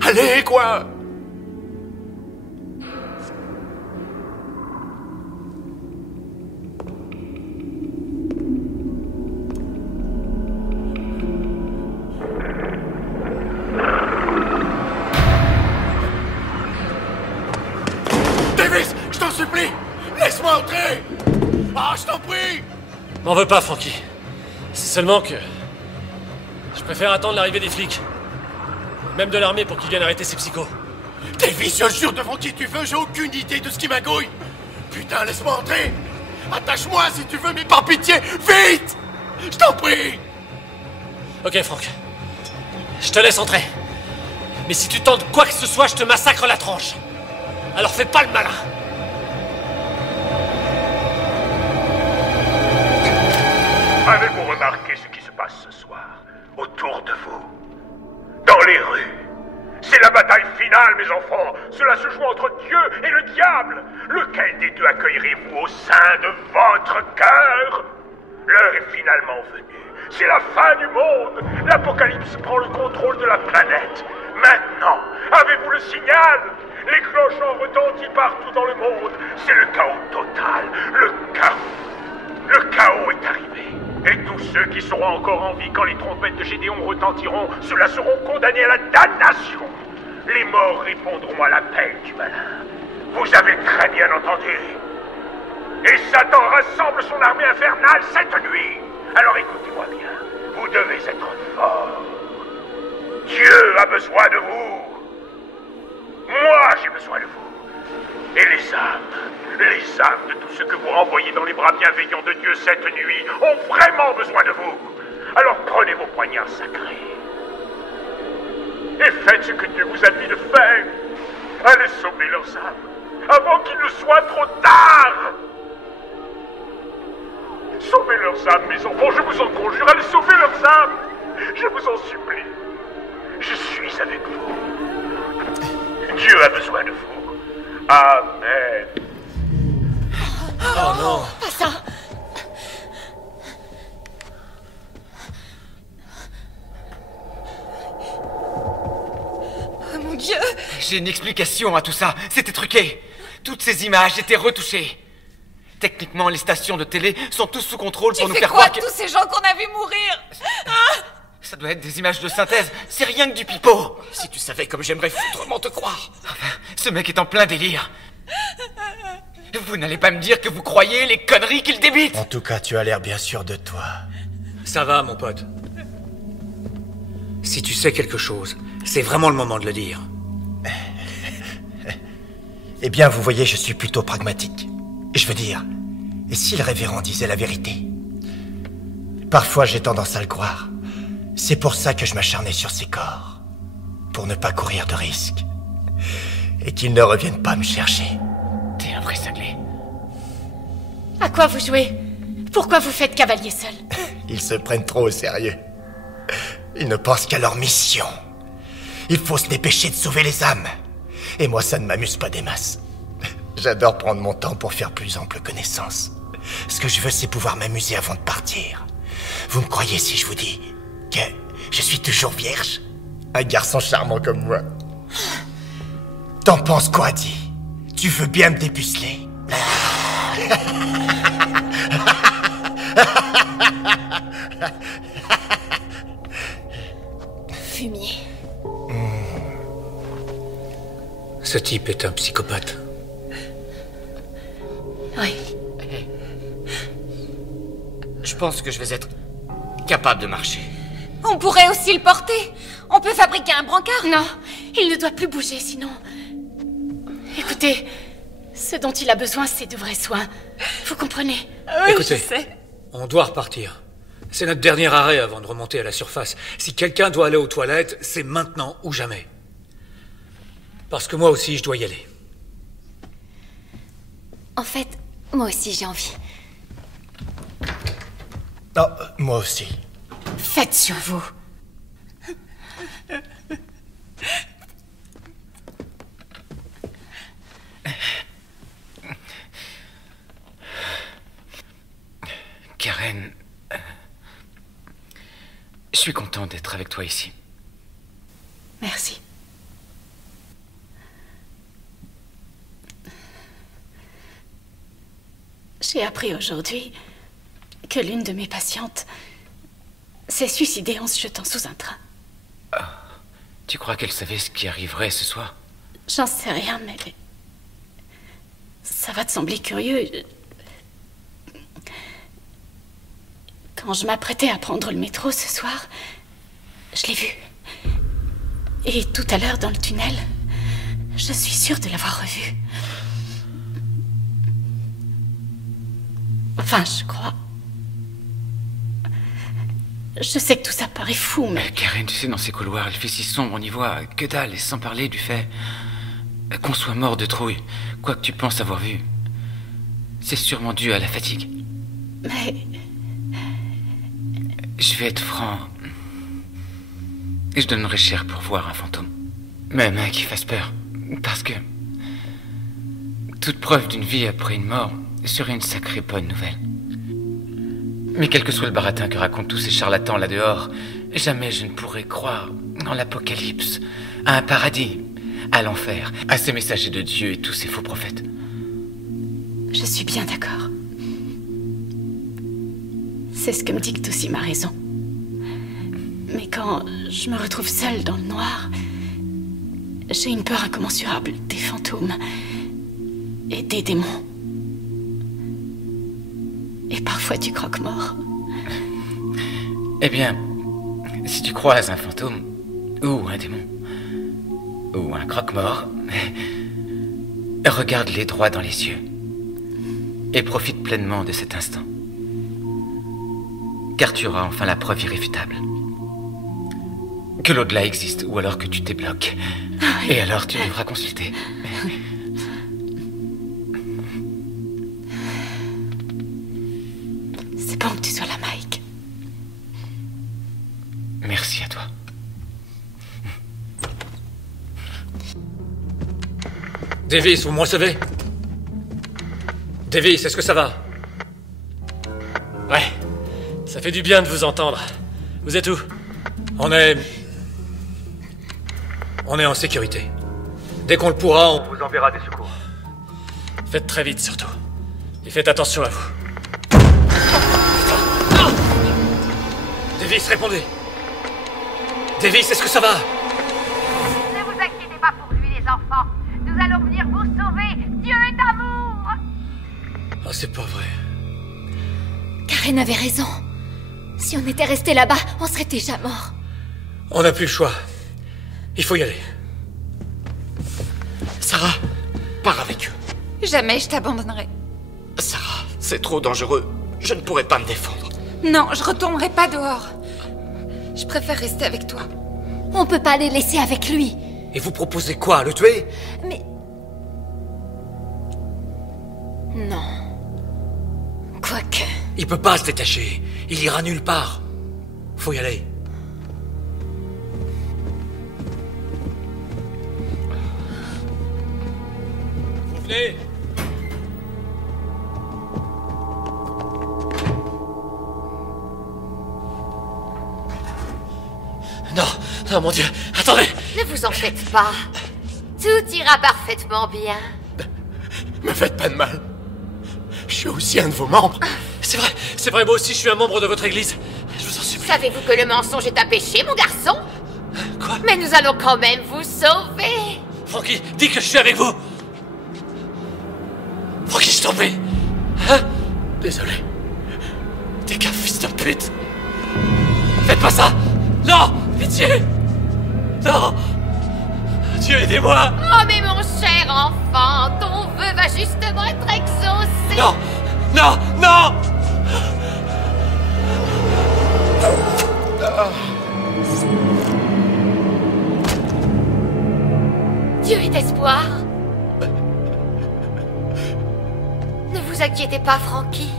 Allez, quoi! Davis, je t'en supplie! Laisse-moi entrer! Ah, je t'en prie! M'en veux pas, Frankie. C'est seulement que... je préfère attendre l'arrivée des flics. Même de l'armée pour qu'ils viennent arrêter ces psychos. Davis, je jure devant qui tu veux, j'ai aucune idée de ce qui m'agouille! Putain, laisse-moi entrer! Attache-moi si tu veux, mais par pitié, vite! Je t'en prie! Ok, Franck. Je te laisse entrer. Mais si tu tentes quoi que ce soit, je te massacre la tronche. Alors fais pas le malin. Avez-vous remarqué ce qui se passe ce soir autour de vous? Dans les rues, C'est la bataille finale, mes enfants. Cela se joue entre Dieu et le diable. Lequel des deux accueillerez-vous au sein de votre cœur? L'heure est finalement venue. C'est la fin du monde. L'Apocalypse prend le contrôle de la planète. Maintenant, avez-vous le signal? Les cloches ont retenti partout dans le monde. C'est le chaos total. Le chaos. Le chaos est arrivé. Et tous ceux qui seront encore en vie quand les trompettes de Gédéon retentiront, ceux-là seront condamnés à la damnation. Les morts répondront à l'appel du malin. Vous avez très bien entendu. Et Satan rassemble son armée infernale cette nuit. Alors écoutez-moi bien. Vous devez être forts. Dieu a besoin de vous. Moi, j'ai besoin de vous. Et les âmes de tous ceux que vous renvoyez dans les bras bienveillants de Dieu cette nuit ont vraiment besoin de vous. Alors prenez vos poignards sacrés et faites ce que Dieu vous a dit de faire. Allez sauver leurs âmes avant qu'il ne soit trop tard. Sauvez leurs âmes, mes enfants, je vous en conjure. Allez sauver leurs âmes. Je vous en supplie. Je suis avec vous. Dieu a besoin de vous. Amen. Oh non. Pas ça. Oh mon Dieu. J'ai une explication à tout ça. C'était truqué. Toutes ces images étaient retouchées. Techniquement, les stations de télé sont tous sous contrôle pour nous faire croire que... tous ces gens qu'on a vus mourir? Ça doit être des images de synthèse. C'est rien que du pipeau. Si tu savais comme j'aimerais foutrement te croire. Enfin, ce mec est en plein délire. Vous n'allez pas me dire que vous croyez les conneries qu'il débite? En tout cas, tu as l'air bien sûr de toi. Ça va, mon pote. Si tu sais quelque chose, c'est vraiment le moment de le dire. Eh bien, vous voyez, je suis plutôt pragmatique. Je veux dire, et si le révérend disait la vérité? Parfois, j'ai tendance à le croire. C'est pour ça que je m'acharnais sur ces corps. Pour ne pas courir de risques. Et qu'ils ne reviennent pas me chercher. T'es un vrai cinglé. À quoi vous jouez? Pourquoi vous faites cavalier seul? Ils se prennent trop au sérieux. Ils ne pensent qu'à leur mission. Il faut se dépêcher de sauver les âmes. Et moi, ça ne m'amuse pas des masses. J'adore prendre mon temps pour faire plus ample connaissance. Ce que je veux, c'est pouvoir m'amuser avant de partir. Vous me croyez si je vous dis que je suis toujours vierge? Un garçon charmant comme moi. T'en penses quoi, dis? Tu veux bien me dépuceler? Fumier. Ce type est un psychopathe. Oui. Je pense que je vais être capable de marcher. On pourrait aussi le porter. On peut fabriquer un brancard. Non, il ne doit plus bouger, sinon... Écoutez, ce dont il a besoin, c'est de vrais soins. Vous comprenez? Oui, Écoutez, je sais. on doit repartir. C'est notre dernier arrêt avant de remonter à la surface. Si quelqu'un doit aller aux toilettes, c'est maintenant ou jamais. Parce que moi aussi, je dois y aller. En fait, moi aussi j'ai envie. Oh, moi aussi. Faites sur vous. Karen, je suis content d'être avec toi ici. Merci. J'ai appris aujourd'hui que l'une de mes patientes s'est suicidée en se jetant sous un train. Tu crois qu'elle savait ce qui arriverait ce soir? J'en sais rien, mais... ça va te sembler curieux. Quand je m'apprêtais à prendre le métro ce soir, je l'ai vue. Et tout à l'heure, dans le tunnel, je suis sûre de l'avoir revue. Enfin, je crois. Je sais que tout ça paraît fou, mais... Karen, tu sais, dans ces couloirs, il fait si sombre, on y voit que dalle, et sans parler du fait qu'on soit mort de trouille. Quoi que tu penses avoir vu, c'est sûrement dû à la fatigue. Mais... Je vais être franc. Et je donnerais cher pour voir un fantôme. Même qui fasse peur. Parce que... toute preuve d'une vie après une mort serait une sacrée bonne nouvelle. Mais quel que soit le baratin que racontent tous ces charlatans là dehors, jamais je ne pourrais croire en l'apocalypse, à un paradis, à l'enfer, à ces messagers de Dieu et tous ces faux prophètes. Je suis bien d'accord. C'est ce que me dicte aussi ma raison. Mais quand je me retrouve seule dans le noir, j'ai une peur incommensurable des fantômes et des démons. Et parfois du croque-mort. Eh bien, si tu croises un fantôme, ou un démon, ou un croque-mort, regarde-les droit dans les yeux. Et profite pleinement de cet instant. Car tu auras enfin la preuve irréfutable. Que l'au-delà existe, ou alors que tu débloques. Et alors tu devras consulter. C'est bon que tu sois là, Mike. Merci à toi. Davis, vous me recevez? Davis, est-ce que ça va? Ouais, ça fait du bien de vous entendre. Vous êtes où? On est en sécurité. Dès qu'on le pourra, on vous enverra des secours. Faites très vite, surtout. Et faites attention à vous. Non! Davis, répondez. Davis, est-ce que ça va? Ne vous inquiétez pas pour lui, les enfants. Nous allons venir vous sauver. Dieu est amour. Ah, c'est pas vrai. Karen avait raison. Si on était resté là-bas, on serait déjà mort. On n'a plus le choix. Il faut y aller. Sarah, pars avec eux. Jamais je t'abandonnerai. Sarah, c'est trop dangereux. Je ne pourrai pas me défendre. Non, je retournerai pas dehors. Je préfère rester avec toi. On peut pas les laisser avec lui. Et vous proposez quoi, le tuer? Mais... non. Quoique... Il peut pas se détacher. Il ira nulle part. Faut y aller. Vous venez? Non, non, mon Dieu, attendez! Ne vous en faites pas. Tout ira parfaitement bien. Me faites pas de mal. Je suis aussi un de vos membres. C'est vrai, moi aussi je suis un membre de votre église. Je vous en supplie. Savez-vous que le mensonge est un péché, mon garçon? Quoi? Mais nous allons quand même vous sauver. Frankie, dis que je suis avec vous. Frankie, je t'en prie. Hein? Désolé. T'es qu'un fils de pute. Faites pas ça. Non, pitié. Non. Dieu, aidez-moi. Oh, mais mon cher enfant, ton vœu va justement être exaucé. Non, non, non. Dieu est espoir. Ne vous inquiétez pas, Frankie.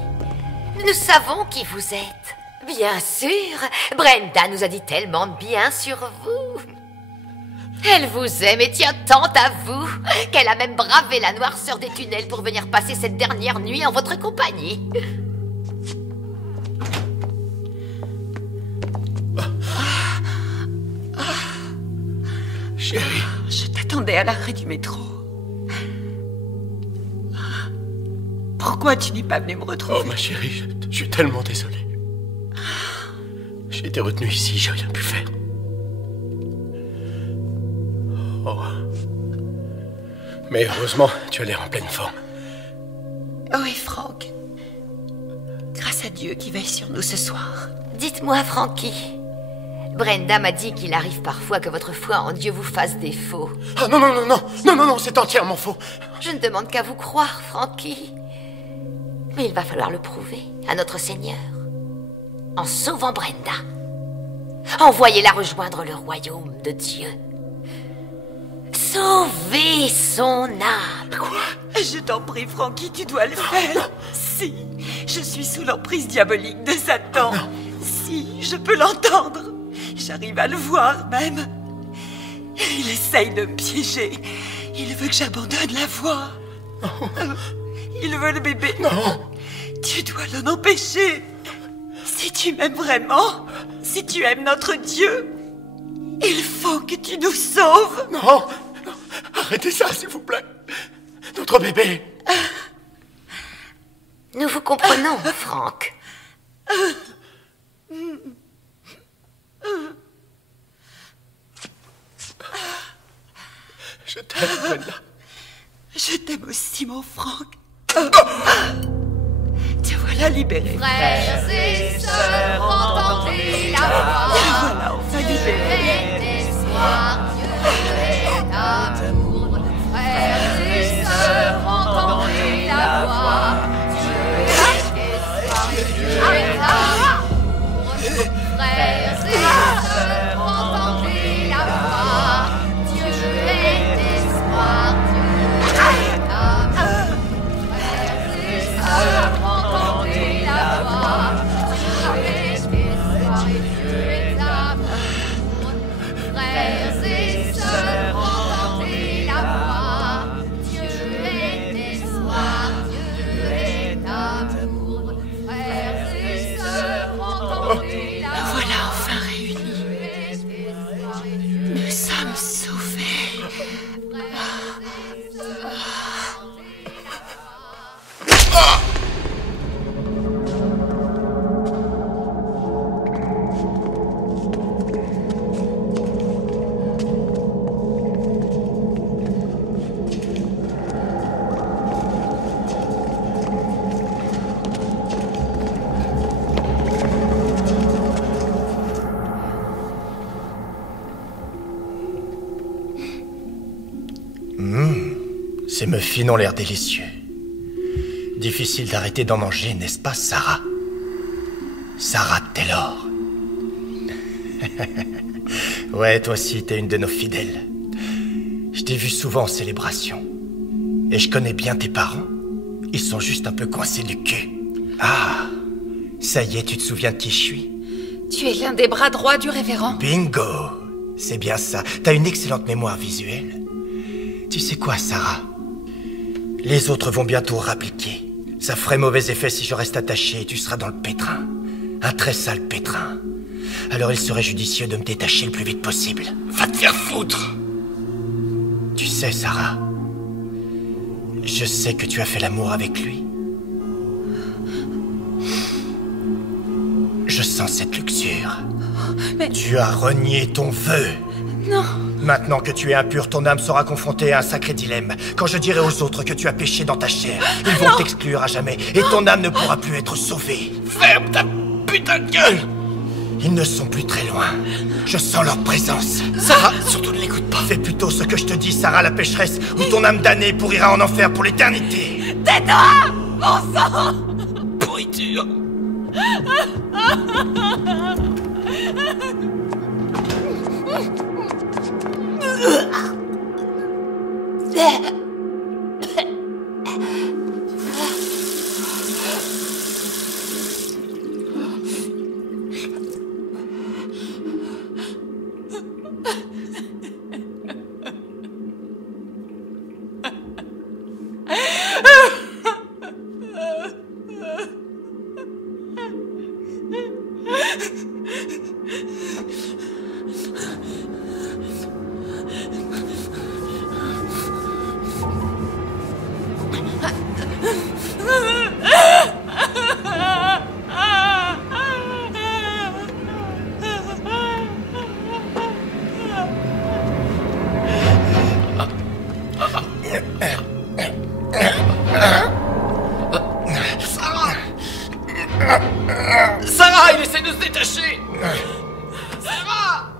Nous savons qui vous êtes. Bien sûr, Brenda nous a dit tellement de bien sur vous. Elle vous aime et tient tant à vous qu'elle a même bravé la noirceur des tunnels pour venir passer cette dernière nuit en votre compagnie. Chérie. Je t'attendais à l'arrêt du métro. Pourquoi tu n'es pas venu me retrouver? Oh, ma chérie, je suis tellement désolé. J'ai été retenu ici, j'ai rien pu faire. Oh. Mais heureusement, tu as l'air en pleine forme. Oui, Franck. Grâce à Dieu qui veille sur nous ce soir. Dites-moi, Frankie. Brenda m'a dit qu'il arrive parfois que votre foi en Dieu vous fasse défaut. Ah non, non, non, non, non, non, non, c'est entièrement faux. Je ne demande qu'à vous croire, Frankie. Mais il va falloir le prouver à notre Seigneur. En sauvant Brenda. Envoyez-la rejoindre le royaume de Dieu. Sauvez son âme. Quoi? Je t'en prie, Frankie, tu dois le faire. Si, je suis sous l'emprise diabolique de Satan. Si, je peux l'entendre. J'arrive à le voir même. Il essaye de me piéger. Il veut que j'abandonne la voie. Il veut le bébé. Non. Tu dois l'en empêcher. Si tu m'aimes vraiment, si tu aimes notre Dieu, il faut que tu nous sauves. Non. Arrêtez ça, s'il vous plaît. Notre bébé. Nous vous comprenons, Franck. Je t'aime, Brenda. Je t'aime aussi, mon Franck. Te voilà libéré. Frères et sœurs, entendez la voix. Te voilà enfin libéré. Dieu est amour. Frères et sœurs, entendez la voix. Dieu est espoir. Dieu est amour. Frères et sœurs, entendez la voix. Dieu est espoir. Dieu est amour. Frères et sœurs, entendez la voix. Dieu est espoir et Dieu est amour. Frères et sœurs, entendez la voix. Dieu est espoir, Dieu est amour. Frères et sœurs, entendez la voix. Nous voilà enfin réunis. Nous sommes sauvés. Ces muffins ont l'air délicieux. Difficile d'arrêter d'en manger, n'est-ce pas, Sarah? Sarah Taylor. Ouais, toi aussi, t'es une de nos fidèles. Je t'ai vu souvent en célébration. Et je connais bien tes parents. Ils sont juste un peu coincés du cul. Ah, ça y est, tu te souviens de qui je suis? Tu es l'un des bras droits du révérend. Bingo! C'est bien ça. T'as une excellente mémoire visuelle. Tu sais quoi, Sarah? Les autres vont bientôt rappliquer. Ça ferait mauvais effet si je reste attaché et tu seras dans le pétrin. Un très sale pétrin. Alors il serait judicieux de me détacher le plus vite possible. Va te faire foutre! Tu sais, Sarah, je sais que tu as fait l'amour avec lui. Je sens cette luxure. Mais... Tu as renié ton vœu. Non. Maintenant que tu es impur, ton âme sera confrontée à un sacré dilemme. Quand je dirai aux autres que tu as péché dans ta chair, ils vont t'exclure à jamais et ton âme ne pourra plus être sauvée. Ferme ta putain de gueule! Ils ne sont plus très loin. Je sens leur présence. Sarah, surtout ne l'écoute pas. Fais plutôt ce que je te dis, Sarah la pécheresse, ou ton âme damnée pourrira en enfer pour l'éternité. Tais-toi, mon sang! Pourriture. Sarah, il essaie de se détacher. Sarah!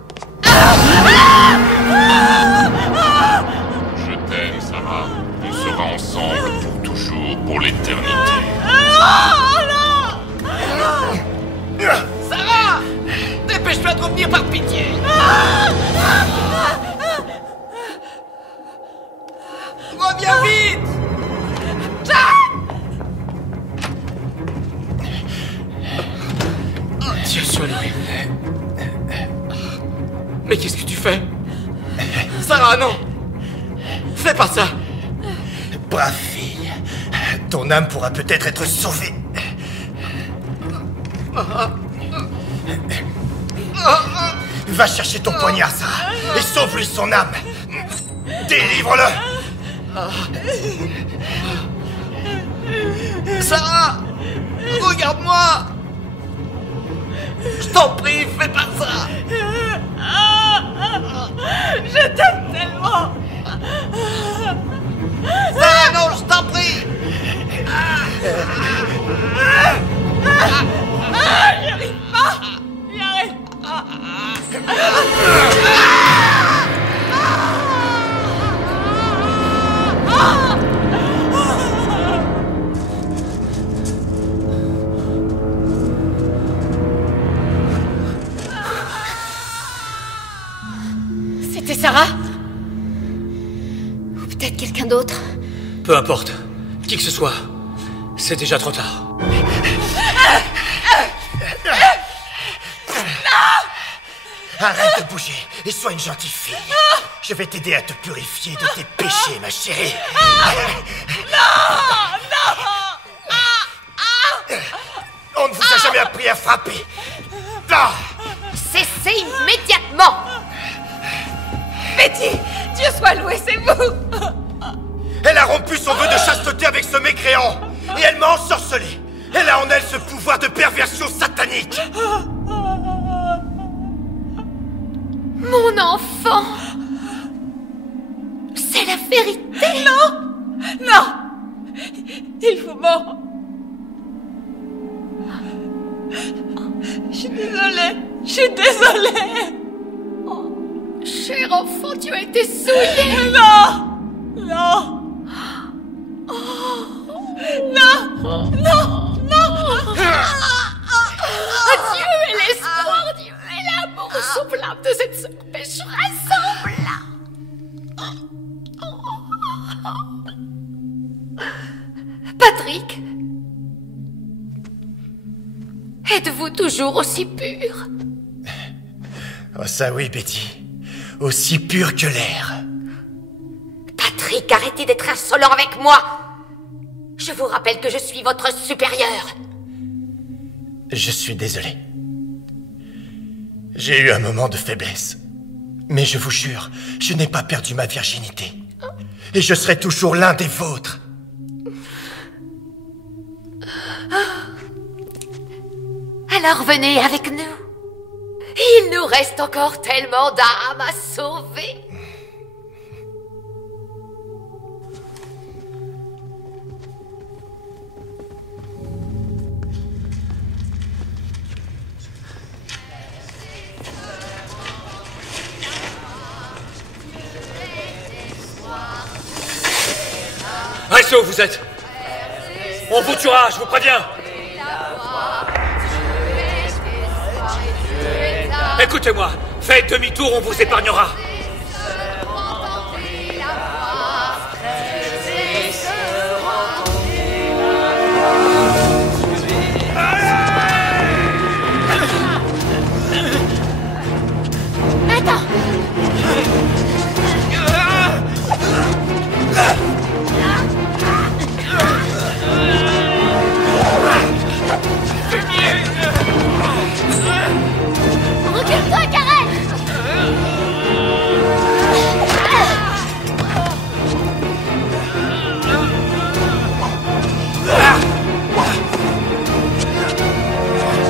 Je t'aime, Sarah. On sera ensemble pour toujours, pour l'éternité. Sarah! Dépêche-toi de revenir par pitié. Reviens vite! Dieu soit loué. Mais qu'est-ce que tu fais? Sarah! Sarah, non! Fais pas ça! Brave fille. Ton âme pourra peut-être être sauvée. Va chercher ton poignard, Sarah, et sauve-lui son âme. Délivre-le. Sarah! Regarde-moi! Je t'en prie, fais pas ça! Je t'aime tellement! Sarah, non, je t'en prie! J'y arrive pas! J'y arrive pas! C'était Sarah? Ou peut-être quelqu'un d'autre? Peu importe. Qui que ce soit. C'est déjà trop tard. Arrête de bouger et sois une gentille fille. Je vais t'aider à te purifier de tes péchés, ma chérie. On ne vous a jamais appris à frapper. Cessez immédiatement! Betty, Dieu soit loué, c'est vous! Elle a rompu son vœu de chasteté avec ce mécréant. Et elle m'a ensorcelé. Elle a en elle ce pouvoir de perversion satanique. Mon enfant! C'est la vérité! Non! Non! Il vous ment! Je suis désolée! Je suis désolée! Cher enfant, tu as été souillé! Non! Non! Non! Non! Non! Dieu est l'espoir, Dieu est l'amour, soufflable de cette sœur pécheresse. Patrick, êtes-vous toujours aussi pur? Oh ça oui, Betty. Aussi pur que l'air. Patrick, arrêtez d'être insolent avec moi. Je vous rappelle que je suis votre supérieur. Je suis désolé. J'ai eu un moment de faiblesse. Mais je vous jure, je n'ai pas perdu ma virginité. Et je serai toujours l'un des vôtres. Alors venez avec nous. Il nous reste encore tellement d'âmes à sauver. Restez où vous êtes. On vous tuera, je vous préviens. Écoutez-moi, faites demi-tour, on vous épargnera. Attends! Recule-toi, Karen!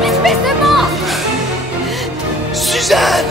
Espèce de mort! Suzanne!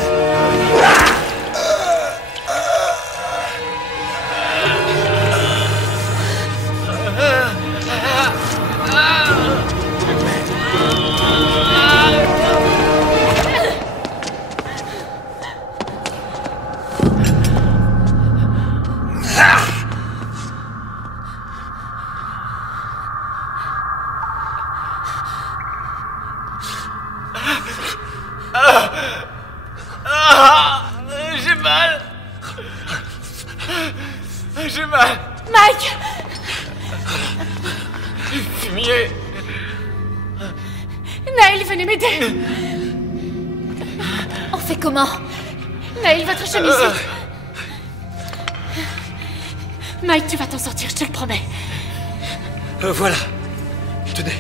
J'ai mal. J'ai mal. Mike! Fumier. Naël, venez m'aider! On fait comment? Naël, votre chemise. Mike, tu vas t'en sortir, je te le promets. Voilà. Tenez.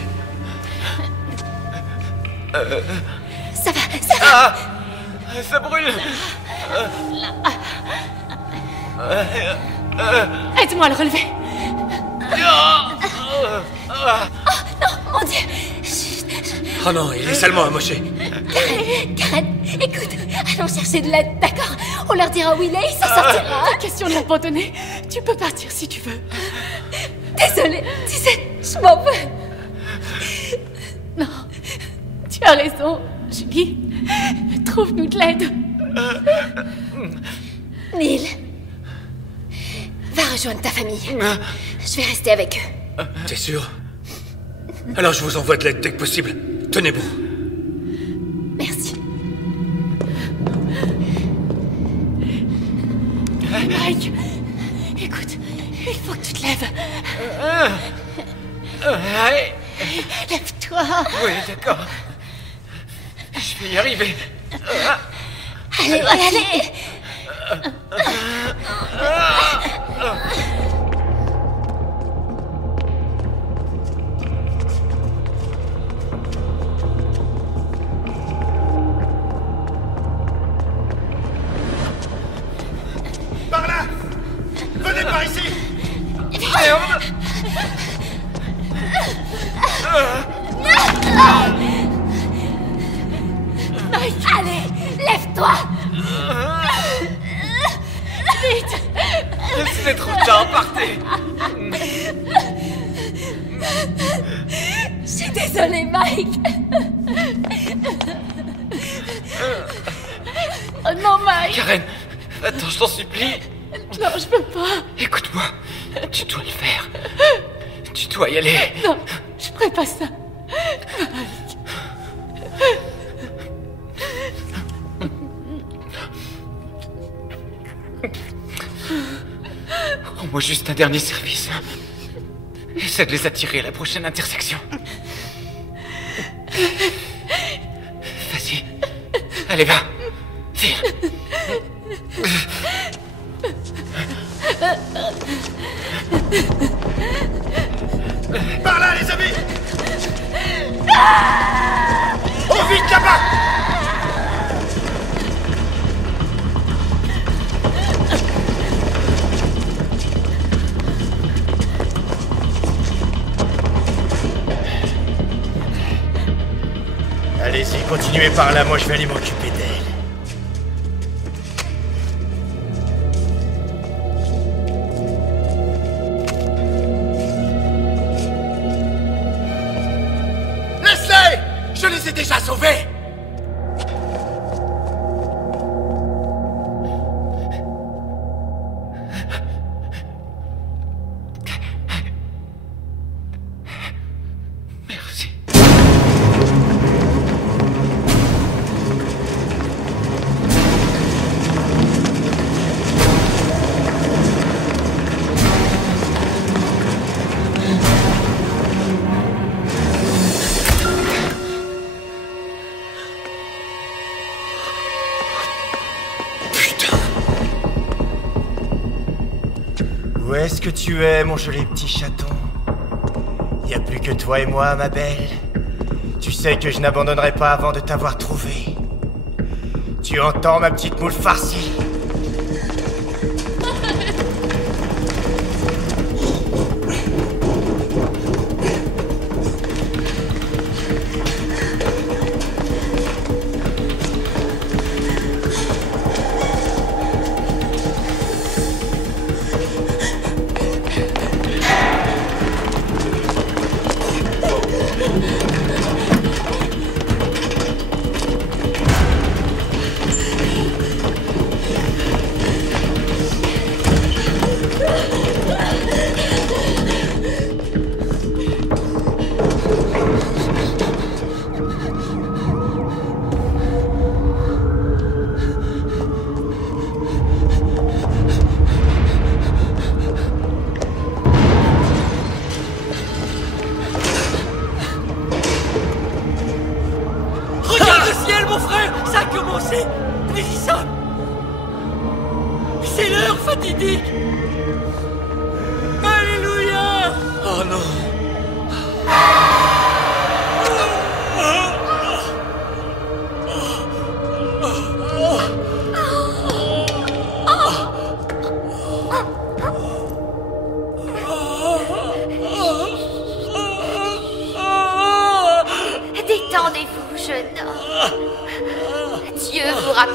Ça va, ça va. Ça brûle. Aide-moi à le relever. Oh non, mon Dieu. Oh non, il est salement amoché. Karen, écoute, allons chercher de l'aide, d'accord? On leur dira où il est, il s'en sortira. Pas question de l'abandonner. Tu peux partir si tu veux. Désolée, tu sais, je m'en veux. Non, tu as raison, Julie. Trouve-nous de l'aide. Neil, va rejoindre ta famille. Je vais rester avec eux. T'es sûr? Alors je vous envoie de l'aide dès que possible. Tenez bon. Merci. Mike, écoute, il faut que tu te lèves. Lève-toi. Oui, d'accord. Je vais y arriver. Allez, allez. Par là! Venez par ici! Mike, allez, lève-toi. Vite. C'est trop tard, partez. Je suis désolée, Mike. Oh non, Mike. Karen, attends, je t'en supplie. Non, je peux pas. Écoute-moi, tu dois le faire. Tu dois y aller. Non, je ferai pas ça. Mike. Rends-moi juste un dernier service. Essaie de les attirer à la prochaine intersection. Vas-y. Allez, va. File. Par là, les amis! Oh, vite là-bas! Allez-y, continuez par là, moi je vais aller m'occuper d'elle. Laisse-les! Je les ai déjà sauvés! Merci. Où est-ce que tu es, mon joli petit chaton? Y a plus que toi et moi, ma belle. Tu sais que je n'abandonnerai pas avant de t'avoir trouvé. Tu entends, ma petite moule farcie?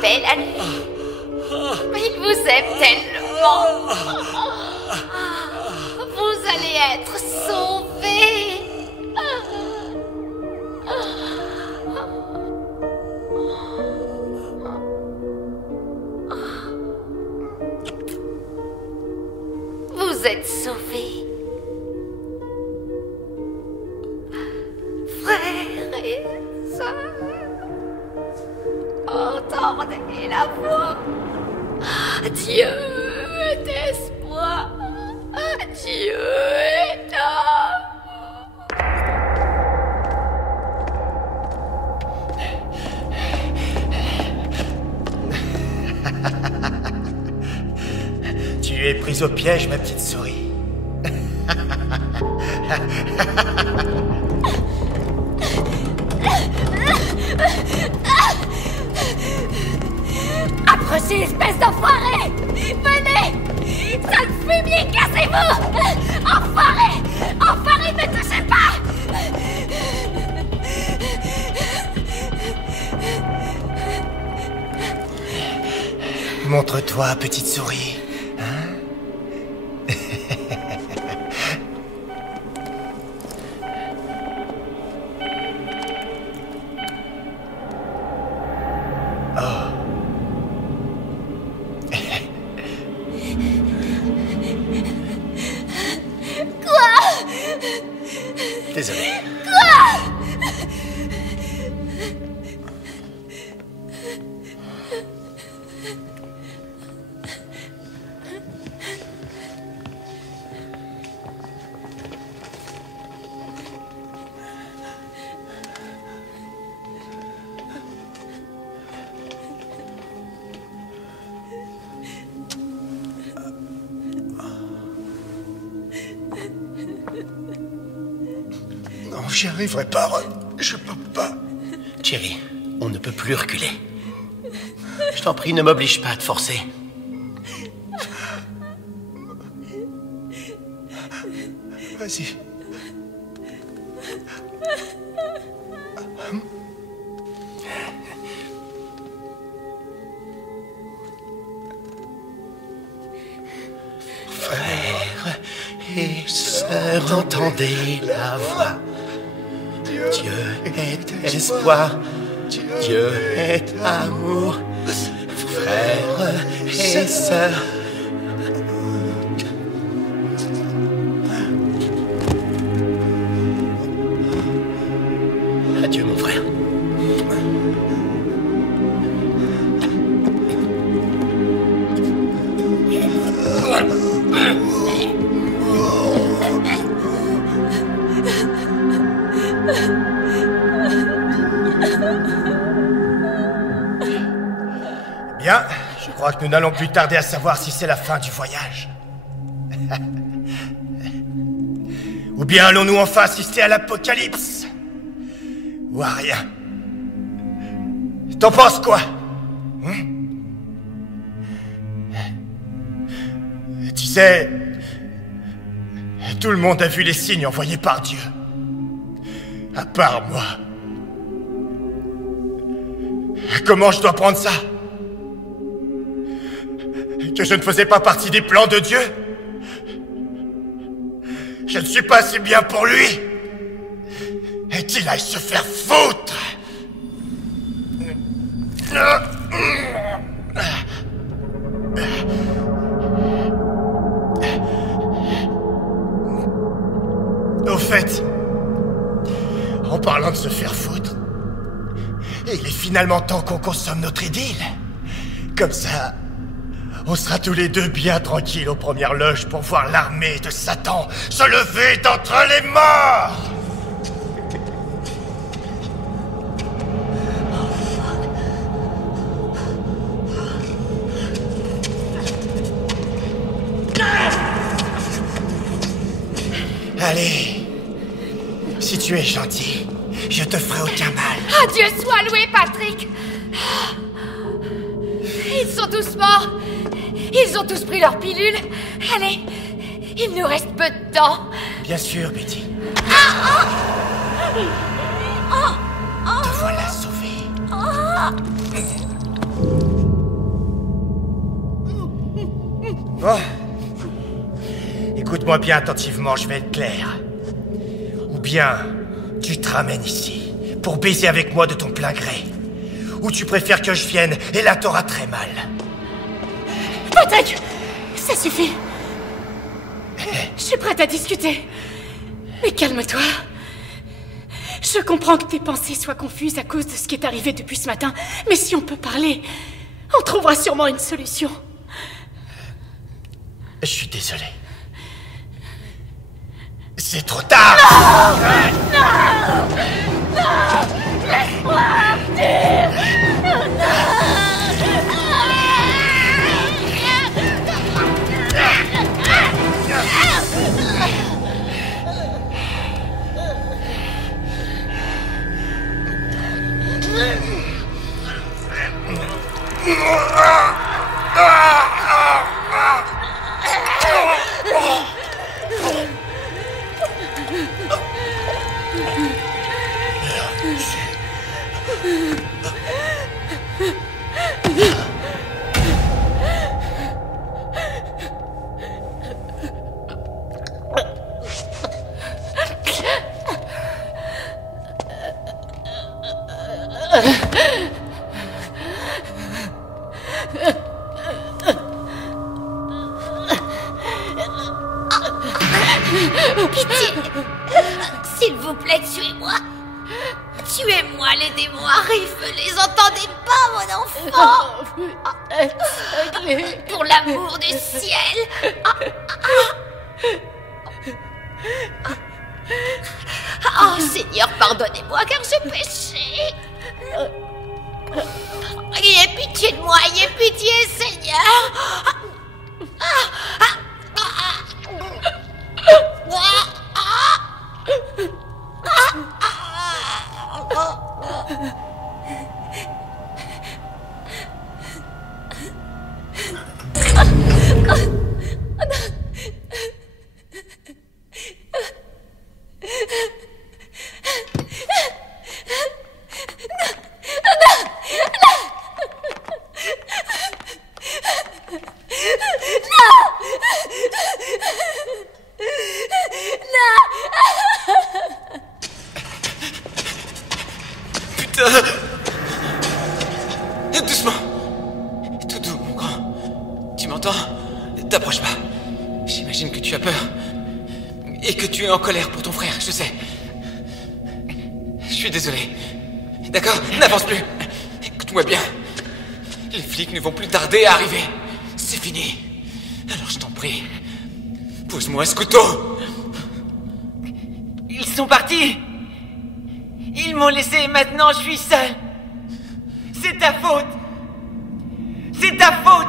belle année. Il vous aime tellement. Vous allez être sauvés. Vous êtes sauvés. Frères et sœurs, entendez la voix. Dieu est espoir. Dieu est Tu es prise au piège, ma petite souris. Approchez, espèce d'enfoiré! Venez! Sale fumier, cassez-vous! Enfoiré! Enfoiré, ne touchez pas! Montre-toi, petite souris. Hein? Désolé. Quoi? Non, j'y arriverai pas, Ron. Je peux pas. Thierry, on ne peut plus reculer. Je t'en prie, ne m'oblige pas à te forcer. Vas-y. Frères et sœurs, entendez la voix. Dieu est espoir, Dieu est amour. Frères et sœurs. Adieu, mon frère. Bien, je crois que nous n'allons plus tarder à savoir si c'est la fin du voyage. Ou bien allons-nous enfin assister à l'apocalypse? Ou à rien? T'en penses quoi? Tu sais, tout le monde a vu les signes envoyés par Dieu. À part moi. Comment je dois prendre ça? Que je ne faisais pas partie des plans de Dieu? Je ne suis pas assez bien pour lui? Et qu'il aille se faire foutre! Au fait, en parlant de se faire foutre, il est finalement temps qu'on consomme notre idylle. Comme ça, on sera tous les deux bien tranquilles aux premières loges pour voir l'armée de Satan se lever d'entre les morts. Allez, si tu es gentil, je te ferai aucun mal. Ah, Dieu soit loué, Patrick! Ils sont tous morts. Ils ont tous pris leur pilule. Allez, il nous reste peu de temps. Bien sûr, Betty. Te voilà sauvée. Bon. Écoute-moi bien attentivement, je vais être clair. Ou bien, tu te ramènes ici pour baiser avec moi de ton plein gré. Ou tu préfères que je vienne et là t'auras très mal. Patrick, ça suffit. Je suis prête à discuter. Mais calme-toi. Je comprends que tes pensées soient confuses à cause de ce qui est arrivé depuis ce matin. Mais si on peut parler, on trouvera sûrement une solution. Je suis désolé. C'est trop tard. Non, laisse-moi partir. Pitié. S'il vous plaît, tuez-moi. Tuez-moi, les démons arrivent. Les entendez pas, mon enfant? Pour l'amour du ciel. Oh, Seigneur, pardonnez-moi car j'ai péché. Ayez pitié de moi, ayez pitié, Seigneur. Doucement. Tout doux, mon grand. Tu m'entends? T'approches pas. J'imagine que tu as peur. Et que tu es en colère pour ton frère, je sais. Je suis désolé. D'accord? N'avance plus. Écoute-moi bien. Les flics ne vont plus tarder à arriver. C'est fini. Alors je t'en prie. Pose-moi ce couteau. Ils sont partis. Ils m'ont laissé et maintenant je suis seul. C'est ta faute. C'est ta faute.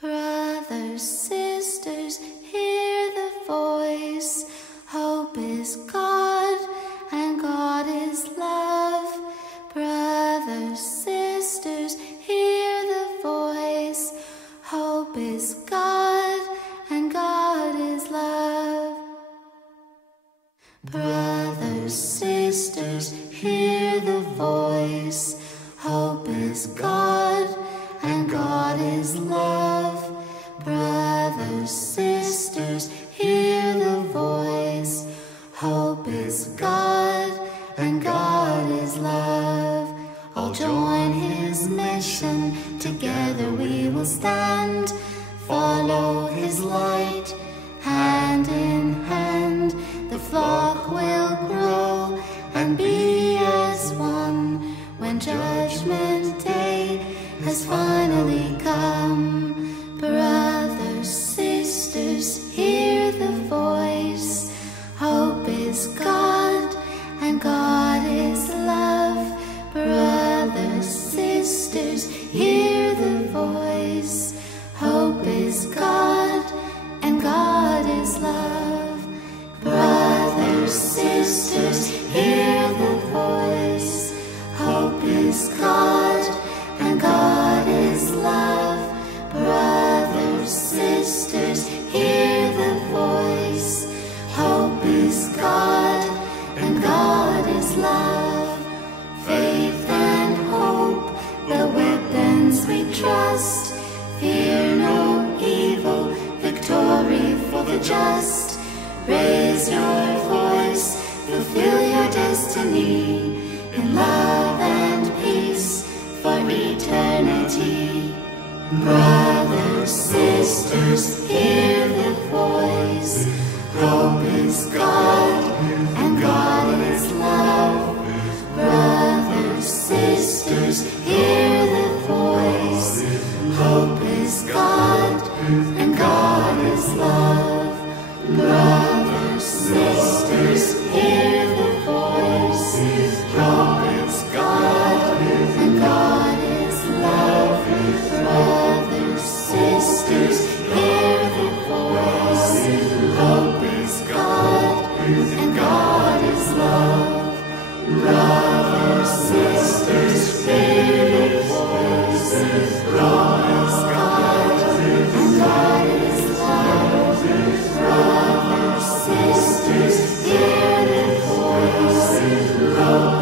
Brothers, sisters, hear the voice. Hope is God, and God is love. Brothers, sisters, hear the voice. Hope is God, and God is love. Brothers, sisters, hear the voice. Hope is God, and God is love. Brothers, sisters, hear the voice. Hope is God, and God is love. All join His mission, together we will stand. Follow His light, hand in hand. The flock will grow and be as one when Judgment Day has finally come. Brothers, sisters, hear the voice. Hope is God, and God is love. Brothers, sisters, hear the voice. Hope is God, and God is love. Brothers, sisters, hear the voice. Hope is God, and God is love. Brothers, sisters, hear the voice. Hope is God, and God is love. Faith and hope, the weapons we trust. Fear no evil, victory for the just. Raise your voice, fulfill your destiny. In love and peace for eternity. Brothers, sisters, hear the voice. Hope is God, and God is love. Brothers, sisters, hear the voice. Hope is God, and God is love. Brothers, sisters, hear the voice. Hope is God, and God is love. Brothers, sisters, hear the voice. Hope is God, and God is love. Brothers, sisters, hear the voice. Hope is God, and God is love. Brothers, sisters, hear the voice. Hope